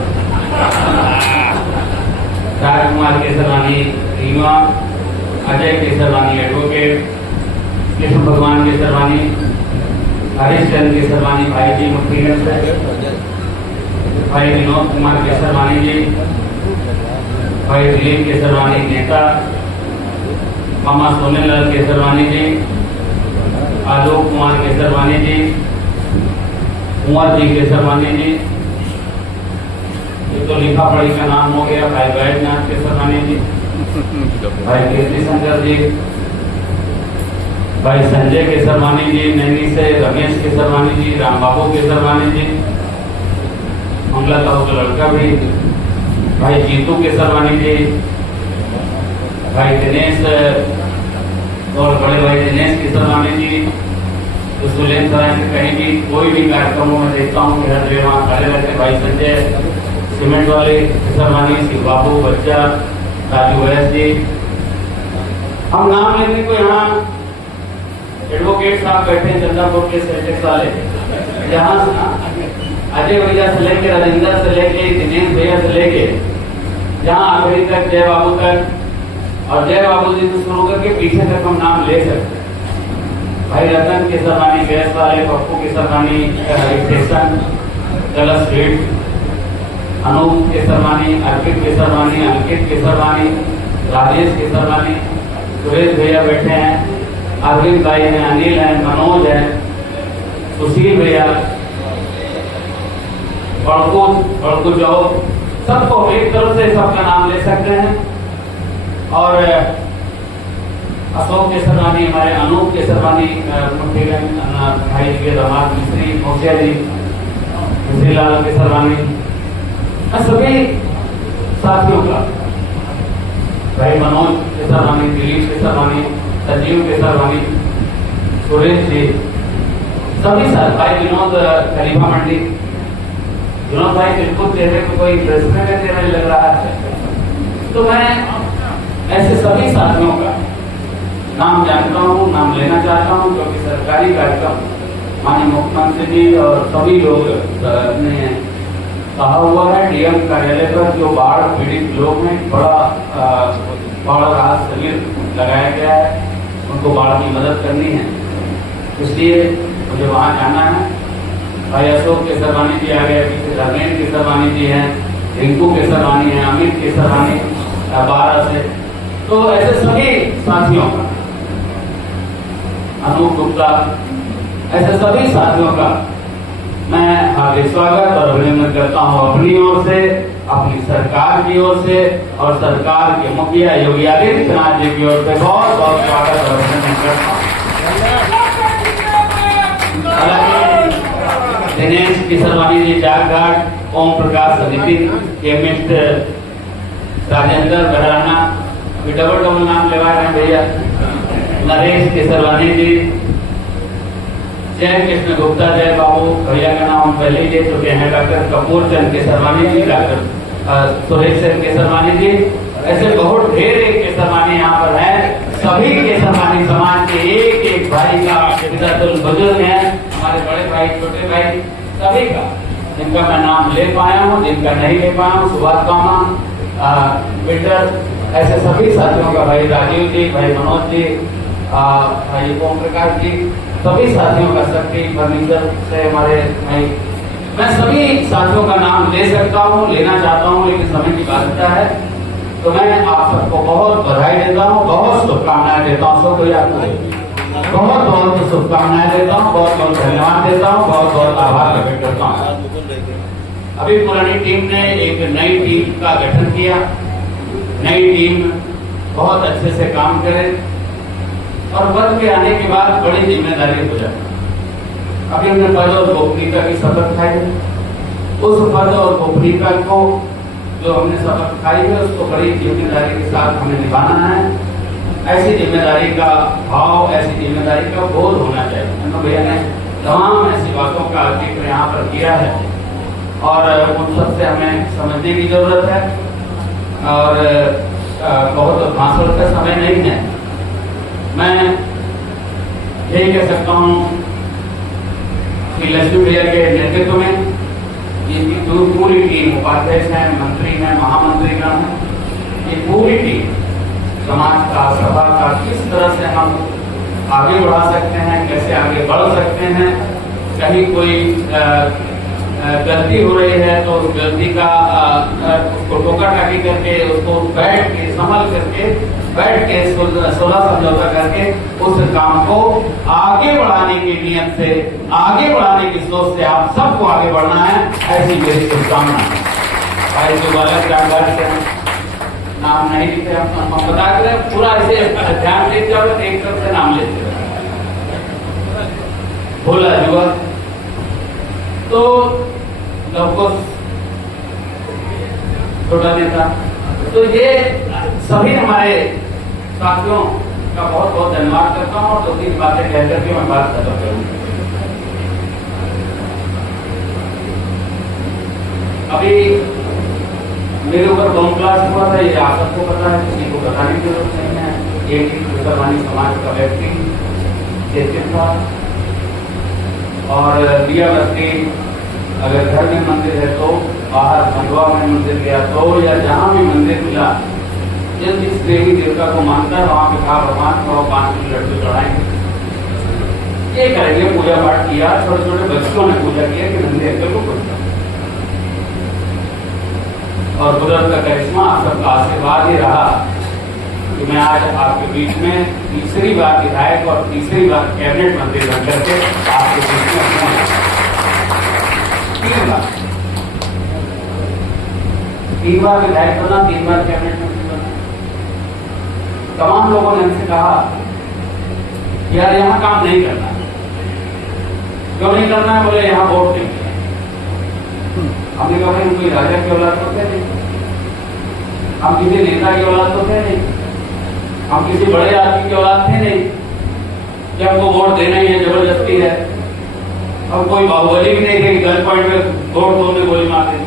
राजकुमार केसरवानी रीमा, अजय केसरवानी एडवोकेट, कृष्ण भगवान केसरवानी, हरीश चंद्र केसरवानी भाई जी मुफ्तीगंज से, भाई विनोद कुमार केसरवानी जी, भाई दिलीप केसरवानी नेता, मामा सोनेलाल केसरवानी जी, आलोक कुमार केसरवानी जी, कुंवर जी केसरवानी जी, ये तो लिखा पढ़ी का नाम हो गया, भाई वैद्यनाथ केसरवानी जी, भाई कीर्ति शंकर जी, भाई संजय केसरवानी जी नैनी से, रमेश केसरवानी जी, राम बाबू केसरवानी जी, मंगला ताऊ का लड़का भी, भाई जीतू केसरवानी जी, भाई दिनेश और बड़े भाई दिनेश केसरवानी जी, तो सुलेन सराय से कहीं भी कोई भी कार्यक्रमों में देखता हूँ कि हर जगह वहाँ खड़े रहते, भाई संजय सीमेंट वाले केसरवानी, शिव बाबू बच्चा, राजू वैस जी, हम नाम लेने को यहाँ एडवोकेट साहब बैठे हैं चंद्रपुर के सेंटेक्स वाले, जहाँ अजय भैया से लेके राजेंद्र से लेके दिनेश भैया से लेके जहाँ आखिरी तक जय बाबू तक, और जय बाबू जी से शुरू करके पीछे तक हम नाम ले सकते हैं। भाई रतन केसरवानी गैस वाले, पप्पू केसरवानी स्टेशन कलश स्ट्रीट, अनूप केसरवानी, अर्पित केसरवानी, अंकित केसरवानी, राजेश केसरवानी, सुरेश भैया बैठे हैं, अरविंद भाई हैं, अनिल हैं, मनोज हैं, सुशील भैया, बड़कू जाओ, सबको एक तरफ से सबका नाम ले सकते हैं। और अशोक केसरवानी, हमारे अनूप केसरवानी भाई के दामाद मिस्त्री मौसिया जी, मिस्त्री लाल केसरवानी, सभी साथियों का, भाई मनोज केसरवानी, दिलीप केसरवानी, संजीव केसरवानी, सुरेश जी, सभी साथ, भाई विनोद खलीफा मंडी, विनोद भाई बिल्कुल चेहरे को कोई इंप्रेशन नहीं लग रहा है। तो मैं ऐसे सभी साथियों का नाम जानता हूँ, नाम लेना चाहता हूँ, क्योंकि सरकारी कार्यक्रम माननीय मुख्यमंत्री जी और सभी लोग ने कहा हुआ है, डीएम कार्यालय पर जो बाढ़ पीड़ित लोग हैं, बड़ा बाढ़ राहत शिविर लगाया गया है, उनको बाढ़ की मदद करनी है, इसलिए मुझे वहाँ जाना है। भाई अशोक केसरवानी जी आ गए, पीछे धर्मेंद्र केसरवानी जी हैं, रिंकू केसरवानी हैं, अमित केसरवानी 12 से, तो ऐसे सभी साथियों का, अनूप गुप्ता, ऐसे सभी साथियों का मैं हार्दिक स्वागत और अभिनंदन करता हूँ अपनी ओर से, अपनी सरकार की ओर से और सरकार के मुखिया योगी आदित्यनाथ जी की ओर से बहुत बहुत स्वागत और अभिनंदन करता हूँ। दिनेश केसरवानी जी जागघाट, ओम प्रकाश समिति, केमिस्ट राजेंद्र बहराना, डबल नाम लेवा रहे हैं भैया, नरेश केसरवानी जी, जय कृष्ण गुप्ता, जय बाबू भैया का नाम पहले ही ले चुके हैं, डॉक्टर कपूर चंद केसरवानी जी, डॉक्टर सुरेश सेन केसरवानी जी, ऐसे बहुत ढेर एक केसरवानी यहाँ पर है। सभी केसरवानी समाज के एक एक भाई का इज्जतुल बुजुर्ग है, हमारे बड़े भाई छोटे भाई सभी का, जिनका मैं नाम ले पाया हूँ, जिनका नहीं ले पाया हूँ, सुभाष कामा विटर, ऐसे सभी साथियों का, भाई राजीव जी, भाई मनोज जी, भाई ओम प्रकाश जी, सभी साथियों का, शक्ति फर्नीचर से हमारे भाई, मैं सभी साथियों का नाम ले सकता हूँ, लेना चाहता हूँ, लेकिन समय की बाध्यता है। तो मैं आप सबको बहुत बधाई देता हूँ, बहुत शुभकामनाएं देता हूँ, सबको बहुत बहुत शुभकामनाएं देता हूँ, बहुत बहुत धन्यवाद देता हूँ, बहुत बहुत आभार व्यक्त करता हूँ। अभी पुरानी टीम ने एक नई टीम का गठन किया, नई टीम बहुत अच्छे से काम करे और पद पे आने के बाद बड़ी जिम्मेदारी हो जाए। अभी हमने पद और गोपनीयता की शपथ खाई, उस पद और गोपनीयता को जो हमने शपथ खाई है उसको बड़ी जिम्मेदारी के साथ हमें निभाना है। ऐसी जिम्मेदारी का भाव, ऐसी जिम्मेदारी का बोध होना चाहिए। भैया ने तमाम ऐसी बातों का जिक्र यहाँ पर किया है और उन सबसे हमें समझने की जरूरत है और बहुत भाषण का समय नहीं है। मैं यही कह सकता हूँ कि लक्ष्मी भैया के नेतृत्व में जिनकी पूरी टीम, उपाध्यक्ष हैं, मंत्री हैं, महामंत्री गण हैं, ये पूरी टीम समाज का, सभा का किस तरह से हम आगे बढ़ा सकते हैं, कैसे आगे बढ़ सकते हैं। कहीं कोई गलती हो रही है तो उस गलती का उसको टोका टाकी करके, उसको बैठ के संभल करके, बैठ के सुलह समझौता करके उस काम को आगे बढ़ाने की नियत से, आगे बढ़ाने की सोच से आप सबको आगे बढ़ना है, ऐसी मेरी शुभकामना है। भाई जो बालक का घर से नाम नहीं लिखे, हम बता कर पूरा ऐसे ध्यान देते और एक तरफ से नाम लेते भोला जुआ तो लवकुश छोटा नेता, तो ये सभी हमारे साथियों का बहुत बहुत धन्यवाद करता हूँ और 2-3 बातें कह करके मैं बात खत्म करूंगा। अभी मेरे ऊपर बम ब्लास्ट हुआ था, ये आप सबको पता है, किसी को बताने की जरूरत नहीं है। एक मुसलमानी समाज का व्यक्ति चेतित था और दिया बस्ती, अगर घर में मंदिर है तो, बाहर खंडवा में मंदिर गया तो, या जहाँ भी मंदिर मिला, जिस देवी देवता को मानता है वहां पे कहा भगवान को 5 किलो लड्डू चढ़ाएंगे, ये करेंगे, पूजा पाठ किया। छोटे छोटे बच्चों ने पूजा किया कि नंदी अंकल को पूछा और कुदरत का करिश्मा, आप सबका आशीर्वाद ही रहा कि मैं आज आपके बीच में तीसरी बार विधायक और तीसरी बार कैबिनेट मंत्री बन करके आपके बीच में 3 बार विधायक बना, 3 बार कैबिनेट मंत्री बना। तमाम लोगों ने हमसे कहा यार यहाँ काम नहीं करना, क्यों नहीं करना है? बोले यहाँ वोट नहीं। हमने कहा भाई कोई राजा की औलाद तो थे नहीं, हम किसी नेता की औलाद तो थे नहीं, हम किसी बड़े आदमी की औलाद थे नहीं कि हमको वोट देना ही है, जबरदस्ती है। अब कोई बाहुबली भी नहीं थे कि 10 पॉइंट में वोट दो में गोली मार दे,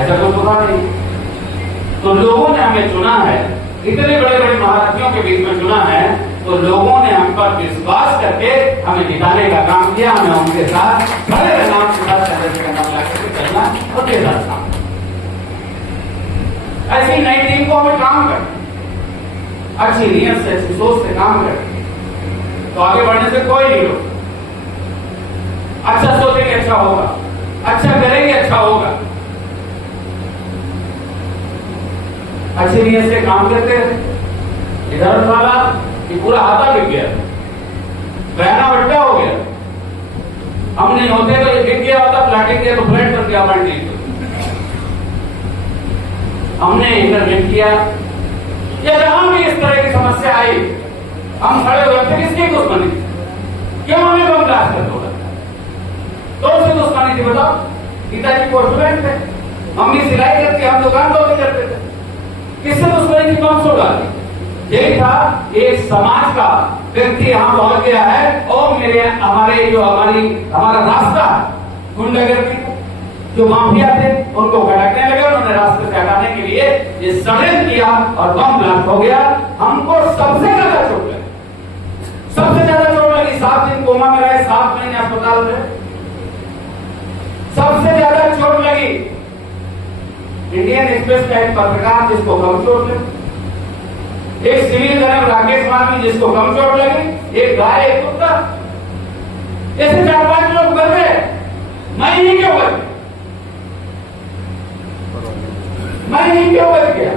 ऐसा कुछ हुआ नहीं। तो लोगों ने हमें चुना है, इतने बड़े बड़े महारथियों के बीच में चुना है, तो लोगों ने हम पर विश्वास करके हमें जिताने का काम किया। हमें उनके साथ खड़े नाम के साथ चलना और के साथ काम, ऐसी नई टीम को हमें काम करना, अच्छी नीयत से, अच्छी सोच से काम करना, तो आगे बढ़ने से कोई नहीं रोक। अच्छा सोचेंगे अच्छा होगा, अच्छा करेंगे अच्छा होगा, अच्छी नीयत से काम करते रहे। इधर वाला कि पूरा हाथा बिक गया, बहना बट्टा हो गया, हम नहीं होते तो ये बिक गया होता, प्लाटिंग किया तो फ्लैट कर दिया पार्टी। हमने इंटरवेंट किया, या जहां भी इस तरह की समस्या आई हम खड़े हुए थे। किसकी दुश्मनी? क्यों हमें बम ब्लास्ट कर दो? तो उससे दुश्मनी थी बताओ? पिताजी को स्टूडेंट थे, मम्मी सिलाई करती, हम दुकान दौड़ी करते थे, किससे दुश्मनी थी? कौन छोड़ा? यही था, एक समाज का व्यक्ति यहाँ पहुंच गया है और हमारा रास्ता गुंडागर्दी का, जो माफिया थे उनको भटकने लगे, उन्होंने रास्ते से हटाने के लिए ये षड्यंत्र किया और बम ब्लास्ट हो गया। हमको सबसे ज्यादा चोट लगी, सबसे ज्यादा चोट लगी। 7 दिन कोमा में रहे, 7 महीने अस्पताल में। सबसे ज्यादा चोट लगी इंडियन एक्सप्रेस का एक पत्रकार जिसको कम चोट लगी, एक सिविल कर्नल राकेश मार्मी जिसको कम चोट लगी, एक गाय, एक कुत्ता, ऐसे 4-5 लोग मर गए। मैं ही क्यों बच गया? मैं ही क्यों बच गया?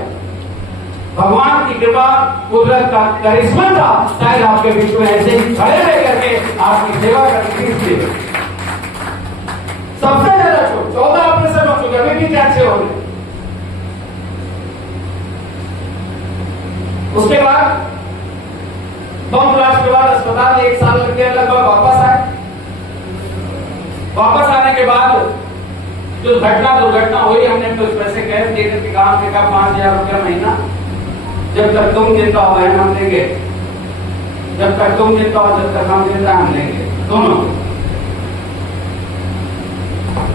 भगवान की कृपा, कुदरत का करिश्मा था, शायद आपके बीच में ऐसे ही खड़े रह करके आपकी सेवा करनी थी। सबसे ज्यादा चोट 14 ऑपरेशन हो चुके, अभी भी कैसे हो रहे। उसके बाद बम ब्लास्ट के बाद अस्पताल 1 साल लग गया लगभग, वापस आए। वापस आने के बाद जो दुर्घटना हुई, हमने कुछ पैसे कैश दे करके कहा, हमने कहा 5,000 रुपया महीना, जब तक तुम जिंदा हो हम देंगे, जब तक तुम जिंदा हो जब तक हम जिंदा हम देंगे दोनों।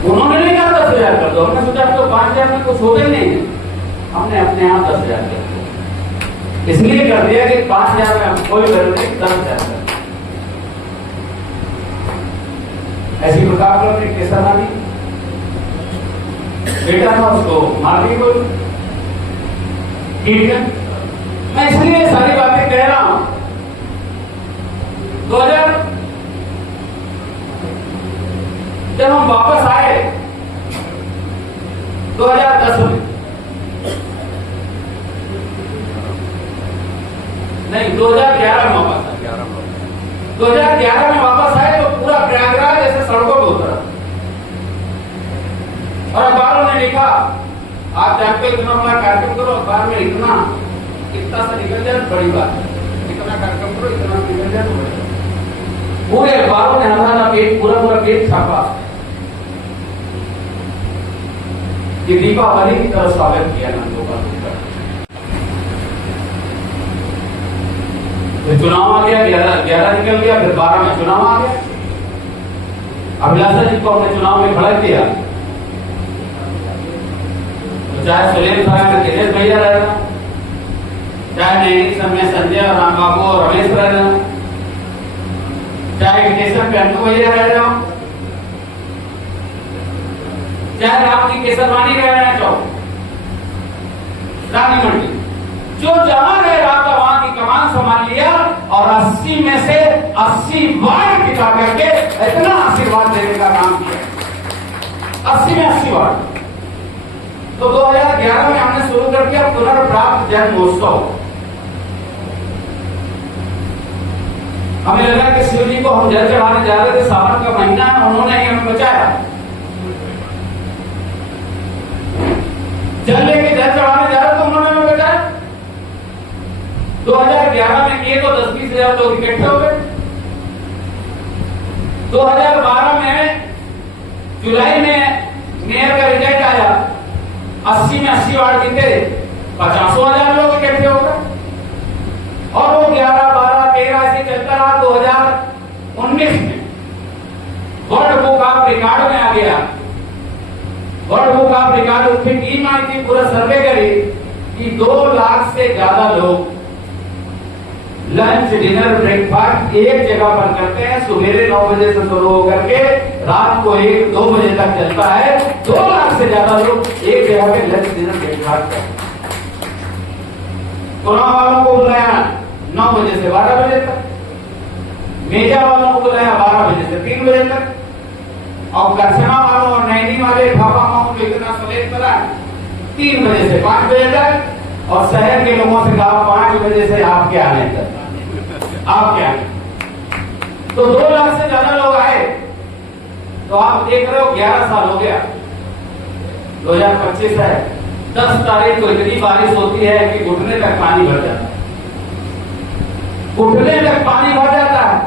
उन्होंने नहीं कहा 10,000 कर दो, हमने सोचा तो 5,000 में कुछ होता ही नहीं, हमने अपने यहाँ 10,000 कर दिया। इसलिए कर दिया कि 5,000 में हम कोई गलत नहीं, 10,000 कर। ऐसी प्रकार पर एक केसर मानी बेटा था, उसको मार दी कोई। ठीक है, मैं इसलिए सारी बातें कह रहा हूं। 2000 जब हम वापस आए 2010 में, नहीं 2011 में वापस आए। 2011 में वापस आए तो पूरा प्रयागराज ऐसे सड़कों पर उतरा और अखबारों ने लिखा, आप जाके इतना बड़ा कार्यक्रम करो, अखबार में इतना सा निकल जाए बड़ी बात है, इतना कार्यक्रम करो, इतना निकल जाए तो बड़ी बात। पूरे अखबारों ने हमारा पेज पूरा पेज छापा कि दीपावली की तरह स्वागत किया नंदगोपाल जी का। फिर चुनाव आ गया, 11 निकल गया, फिर 12 में चुनाव आ गया। अभिलाषा जी को हमने चुनाव में खड़ा किया, तो चाहे सुलेम साहब में दिनेश भैया रहना, चाहे नैनी समय संजय और राम बाबू और रमेश रहना, चाहे केसर पे अंटू भैया रह रहे हो, चाहे राम जी केसरवानी रह रहे हैं, रानी मंडी, जो जहां रह रहा था वहां की कमान संभाल लिया और 80 में से 80 वार्ड बिता करके इतना आशीर्वाद देने का काम किया। 80 में 80 वार्ड। तो 2011 में हमने शुरू कर दिया पुनर्प्राप्त जन महोत्सव। हमें लगा कि शिव जी को हम जल चढ़ाने जा रहे थे, सावन का महीना है, उन्होंने ही हमें बचाया। जल लेके जल चढ़ाने जा रहे तो उन्होंने हमें बचाया। 2011 में किए तो 10-20 हजार लोग इकट्ठे हो गए। 2012 में जुलाई में मेयर का रिजल्ट आया, 80 में 80 वार्ड जीते, 50,000 लोग इकट्ठे हो गए और वो 11, 12, 13 ऐसे चलता रहा। 2019 में वर्ल्ड बुक ऑफ रिकॉर्ड में आ गया। वर्ल्ड बुक ऑफ रिकॉर्ड उसकी टीम आई थी, पूरा सर्वे करी कि 2 लाख से ज्यादा लोग लंच, डिनर, ब्रेकफास्ट एक जगह पर करते हैं। सुबह 9 बजे से शुरू होकर के रात को 1-2 बजे तक चलता है। 2 लाख से ज्यादा लोग एक जगह पे लंच, डिनर, ब्रेकफास्ट करते हैं। कोरोना वालों को बुलाया 9 बजे से 12 बजे तक, मेजा वालों को बुलाया 12 बजे से 3 बजे तक, और करसना वालों और नैनी वाले भापा माओ को इतना सलेट करा 3 बजे से 5 बजे तक, और शहर के लोगों से कहा 5 बजे से आपके आने तक, आपके आने। तो 2 लाख से ज्यादा लोग आए। तो आप देख रहे हो 11 साल हो गया, 2025 है, 10 तारीख को इतनी बारिश होती है कि घुटने तक पानी भर जाता है, घुटने तक पानी भर जाता है।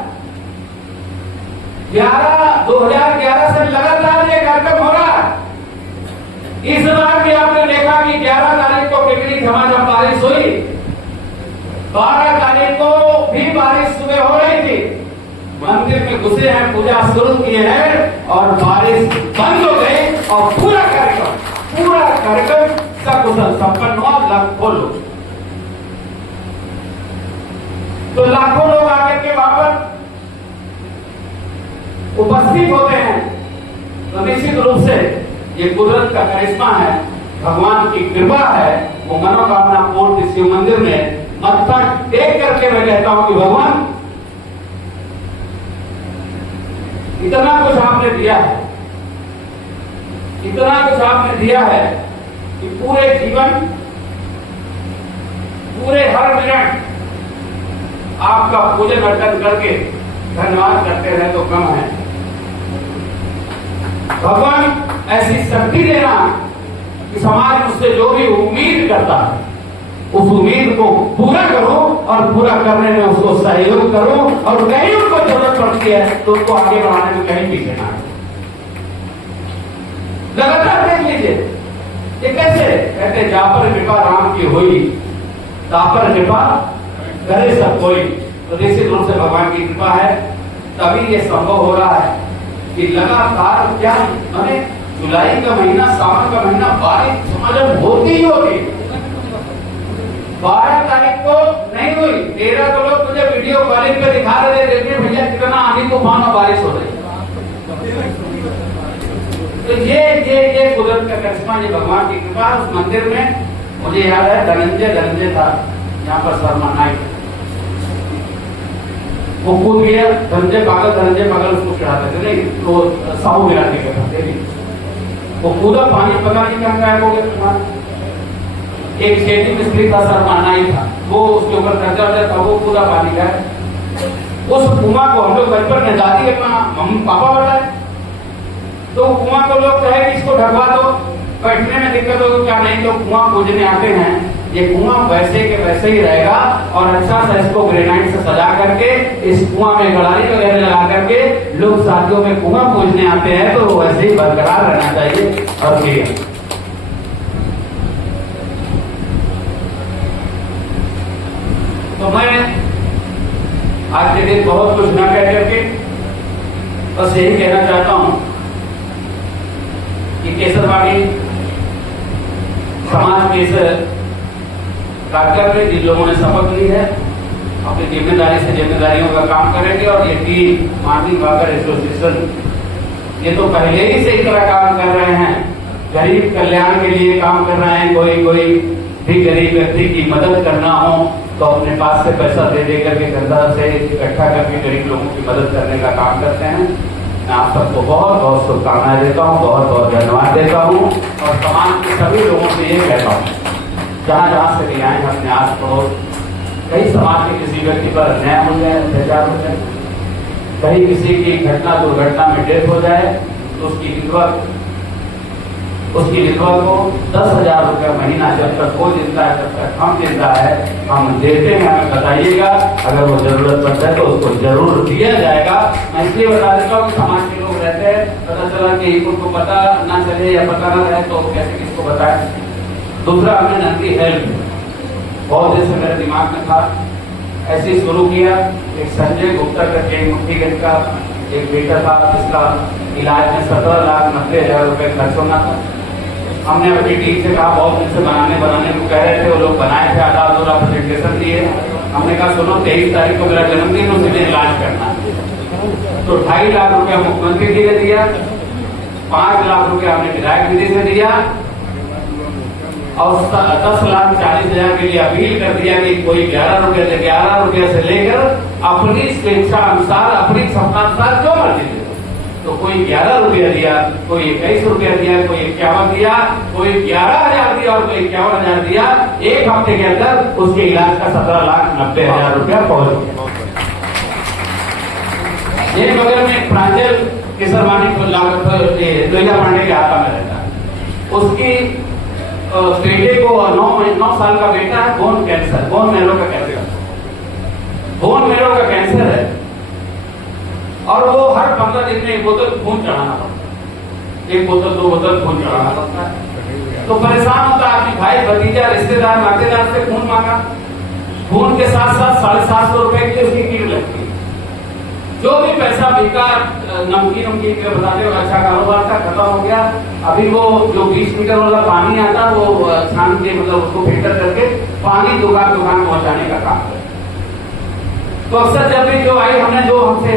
2011 से लगातार ये कार्यक्रम हो रहा है। इस बार भी आपने देखा कि 11 तारीख को कितनी झमाझम बारिश हुई, 12 तारीख को भी बारिश सुबह हो रही थी। मंदिर में घुसे हैं, पूजा शुरू किए हैं और बारिश बंद हो गई। और पूरा कार्यक्रम सकुशल संपन्न हुआ। लाखों लोग तो लाखों लोग आकर के वहां पर उपस्थित होते हैं। तो निश्चित रूप से ये कुदरत का करिश्मा है, भगवान की कृपा है। वो मनोकामना पूर्ण शिव मंदिर में मत्था टेक करके मैं कहता हूं कि भगवान इतना कुछ आपने दिया है, इतना कुछ आपने दिया है कि पूरे जीवन, पूरे हर मिनट आपका पूजन अर्चन करके धन्यवाद करते रहे तो कम है। भगवान ऐसी शक्ति देना कि समाज मुझसे जो भी उम्मीद करता है उस उम्मीद को पूरा करो और पूरा करने में उसको सहयोग करो, और कहीं उनको जरूरत पड़ती है तो उसको आगे बढ़ाने में कहीं पीछे ना। लगातार देख लीजिए ये कैसे कहते, जापर कृपा राम की हुई, तापर कृपा करे सब कोई। तो निश्चित रूप से भगवान की कृपा है, तभी ये संभव हो रहा है कि लगातार क्या मैंने जुलाई का महीना, सावन का महीना, बारिश समाज होती ही होती। 12 तारीख को नहीं हुई, 13 को लोग मुझे वीडियो कॉलिंग पे दिखा रहे थे, देखिए भैया कितना आंधी तूफान और बारिश हो रही। तो ये कुदरत का करिश्मा, ये भगवान की कृपा। उस मंदिर में मुझे याद है धनंजय था यहाँ पर शर्मा नाइक, वो कूद गया, धनंजय पागल उसको चढ़ाते थे, नहीं तो साहू गिराने के करते, वो कूदा, पानी पता नहीं क्या गायब हो गया। एक खेती मिस्त्री था शर्मा नाइक था, वो उसके ऊपर कर्जा था, वो कूदा, पानी का उस कुआं को हम लोग बचपन में दादी अपना मम्मी पापा बताए, तो कुआं को लोग कहे कि इसको ढकवा दो, बैठने में दिक्कत हो क्या, नहीं तो कुआं खोजने आते हैं। ये कुआं वैसे के वैसे ही रहेगा और अच्छा सा इसको ग्रेनाइट से सजा करके इस कुआं में गड़ारी वगैरह लगा करके लोग शादियों में कुआं खोजने आते हैं, तो वैसे ही बरकरार रहना चाहिए। और फिर तो मैं आज के दिन बहुत कुछ न कह करके बस यही कहना चाहता हूं कि केसरवाड़ी समाज के इस कार्यक्रम में जिन लोगों ने शपथ ली है अपनी जिम्मेदारी से जिम्मेदारियों का काम करेंगे। और ये टीम मानवी वाकर एसोसिएशन ये तो पहले ही से इस तरह काम कर रहे हैं, गरीब कल्याण के लिए काम कर रहे हैं। कोई भी गरीब व्यक्ति की मदद करना हो तो अपने पास से पैसा दे करके कर्जा से इकट्ठा करके गरीब लोगों की मदद करने का काम करते हैं। मैं आप सबको बहुत बहुत शुभकामनाएं देता हूँ, बहुत बहुत धन्यवाद देता हूँ। और समाज के सभी लोगों से ये कहता हूँ, जहाँ से भी आए अपने आस पड़ोस, कहीं समाज के किसी व्यक्ति पर अन्याय हो जाए, अत्याचार हो जाए, कहीं किसी की घटना दुर्घटना में डेथ हो जाए, तो उसकी विधवा को 10,000 रुपया महीना, जब तक वो जिंदा है, जब तक हम जिंदा है, हम देते हैं। हमें बताइएगा, अगर वो जरूरत पड़ता है तो उसको जरूर दिया जाएगा। मैं इसलिए बता देता हूँ, समाज के लोग रहते हैं, पता चला कि उनको पता ना चले या पता ना रहे तो कैसे किसको बताए। दूसरा, हमने नंदी हेल्थ बहुत दिन से मेरे दिमाग में था, ऐसे शुरू किया। एक संजय गुप्ता करके मुफ्तीगंज का एक बेटा था, जिसका इलाज में 17,90,000 रुपए खर्च होना था। हमने अपनी टीम से कहा, बहुत दिन से बनाने को कह रहे थे, वो लोग बनाए थे, आधा अधूरा प्रेजेंटेशन दिए। हमने कहा सुनो 23 तारीख को मेरा जन्मदिन, उसी दिन इलाज करना। तो 2.5 लाख रुपया मुख्यमंत्री जी ने दिया, 5 लाख रुपया हमने विधायक निधि से दिया और 10,40,000 के लिए अपील कर दिया कि कोई 11 रुपया से लेकर अपनी स्वेच्छा अनुसार, अपनी क्षमता अनुसार जो मर्जी दे। तो कोई 11 रुपया दिया, कोई 21 रुपया दिया, कोई 51 दिया, कोई 11,000 दिया और कोई 51,000 दिया। एक हफ्ते के अंदर उसके इलाज का 17,90,000 रुपया पहुंच गया। ये बगल में प्रांजल केसरवानी को लोहिया पांडे के हाथा में रहता है। उसकी बेटे को 9 साल का बेटा है, बोन कैंसर, बोन मैरो का कैंसर है। और वो हर 15 दिन में 1 बोतल खून चढ़ाना पड़ता है, 1 बोतल 2 बोतल खून चढ़ाना पड़ता है। तो परेशान होता है, आपकी भाई भतीजा रिश्तेदार नातेदार से खून मांगा, खून के साथ साथ 750 रुपए की उसकी कीट लगती है। जो भी पैसा बिका नमकीन उमकीन के बताते हो अच्छा कारोबार था, खत्म हो गया। अभी वो जो 20 मीटर वाला पानी आता वो छान के मतलब उसको फिल्टर करके पानी दुकान पहुंचाने का काम है। तो अक्सर जब भी जो आई हमने जो हमसे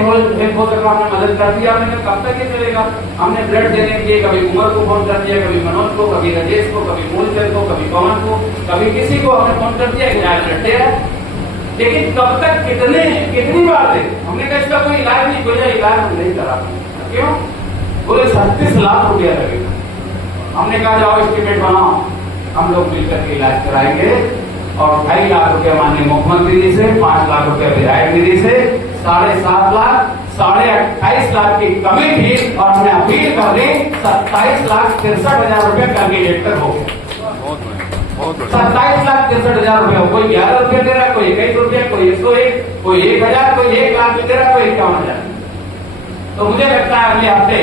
हो सका हमने मदद कर दिया। हमने कहा कब तक ये चलेगा, हमने ब्लड देने के लिए कभी उमर को फोन कर दिया, कभी मनोज को, कभी राजेश को, कभी मूलचंद को, कभी पवन को, कभी किसी को हमने फोन कर दिया कि आज ब्लड दे रहा है। लेकिन कब तक कितनी बार दे? हमने कहा इसका कोई इलाज नहीं, कोई इलाज हम नहीं करा। क्यों? बोले 37 लाख रुपया लगेगा। हमने कहा जाओ एस्टिमेट बनाओ, हम लोग मिलकर के इलाज कराएंगे। और 2.5 लाख रुपया माननीय मुख्यमंत्री जी से, 5 लाख रुपया विधायक निधि से, 7.5 लाख, 28.5 लाख की कमी थी और हमने अपील कर दी। 27,63,000 रुपया कैलकुलेटर हो गया। 27,63,000 रुपया। कोई 11 रुपया दे रहा, कोई 21 रुपया, कोई 101, कोई 1,000, कोई 1 लाख दे रहा, कोई 51,000। तो मुझे लगता है अगले हफ्ते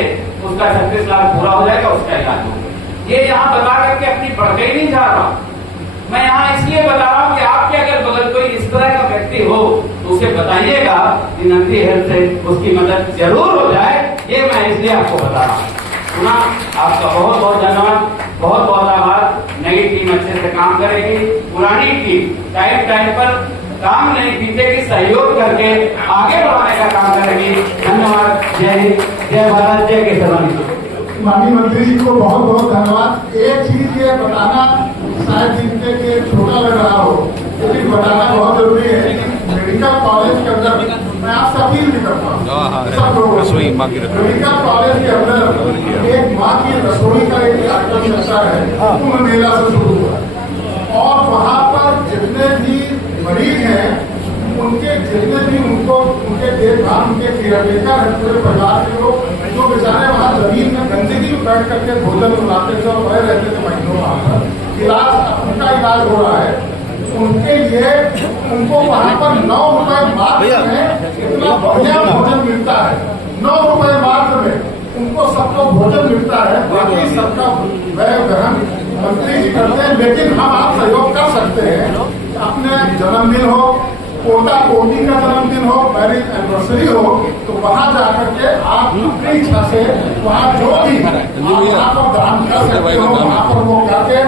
उसका 36 लाख पूरा हो जाएगा, उसका इलाज होगा। ये यहाँ बता करके अपनी बढ़ते नहीं जा रहा, मैं यहाँ इसलिए बता रहा हूँ कि आपके अगर बगल कोई इस तरह का व्यक्ति हो तो उसे बताइएगा कि नंदी हेल्थ से उसकी मदद जरूर हो जाए। ये मैं इसलिए आपको बता रहा हूँ। सुना, आपका बहुत बहुत धन्यवाद, बहुत बहुत आभार। नई टीम अच्छे से काम करेगी, पुरानी टीम टाइम पर काम नहीं पीछे की सहयोग करके आगे बढ़ाने का काम करेगी। धन्यवाद। जय हिंद, जय भारत, जय किसान। माननीय मंत्री जी को बहुत बहुत धन्यवाद। एक चीज ये बताना शायद जिनके लिए छोटा लग रहा हो, लेकिन बताना बहुत जरूरी है। मेडिकल कॉलेज के अंदर मैं आपसे अपील भी करता हूँ सब लोगों से, मेडिकल कॉलेज के अंदर एक माँ की रसोई का एक कार्यक्रम चलता है, कुंभ मेला से शुरू हुआ। और वहाँ पर जितने भी मरीज हैं उनके जितने भी उनके देखभाल, उनके केयरटेकर है, पूरे परिवार के लोग जो बेचारे वहाँ जमीन में गंदगी में बैठ करके भोजन बनाते थे और वह रहते थे महीनों वहाँ पर उनका इलाज हो रहा है। उनके लिए उनको वहाँ पर 9 रुपए मात्र में इतना बढ़िया भोजन मिलता है। 9 रुपए मात्र में उनको सबको भोजन मिलता है। बाकी सबका व्यय ग्रहण मंत्री जी करते हैं, लेकिन हम आप सहयोग कर सकते हैं। अपने जन्मदिन हो, पोता पोती का जन्मदिन हो, मैरिज एनिवर्सरी हो, तो वहाँ जाकर के आप अपनी इच्छा से वहाँ जो भी आप दान कर सकते हो, वहाँ पर वो करके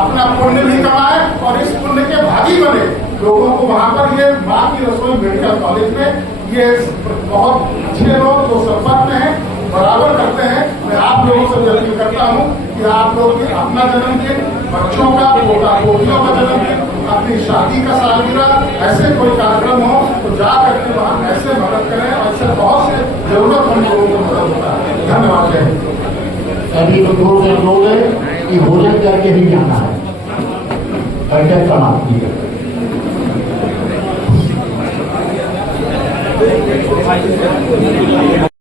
अपना पुण्य भी कमाए और इस पुण्य के भागी बने। लोगों को वहाँ पर ये माँ की रसोई मेडिकल कॉलेज में ये बहुत अच्छे लोग जो संपर्क में हैं, बराबर करते हैं। मैं आप लोगों से अपील करता हूँ कि आप लोग भी अपना जन्मदिन, बच्चों का, पोता पोतियों का जन्मदिन, अपनी शादी का सालगिरह, ऐसे कोई कार्यक्रम हो तो जा करके वहाँ ऐसे मदद करें। और ऐसे बहुत से जरूरतमंद लोगों को मदद होता है। धन्यवाद। अभी तो 2 से 2 है कि भोजन करके ही जाना है। बैठक समाप्ति।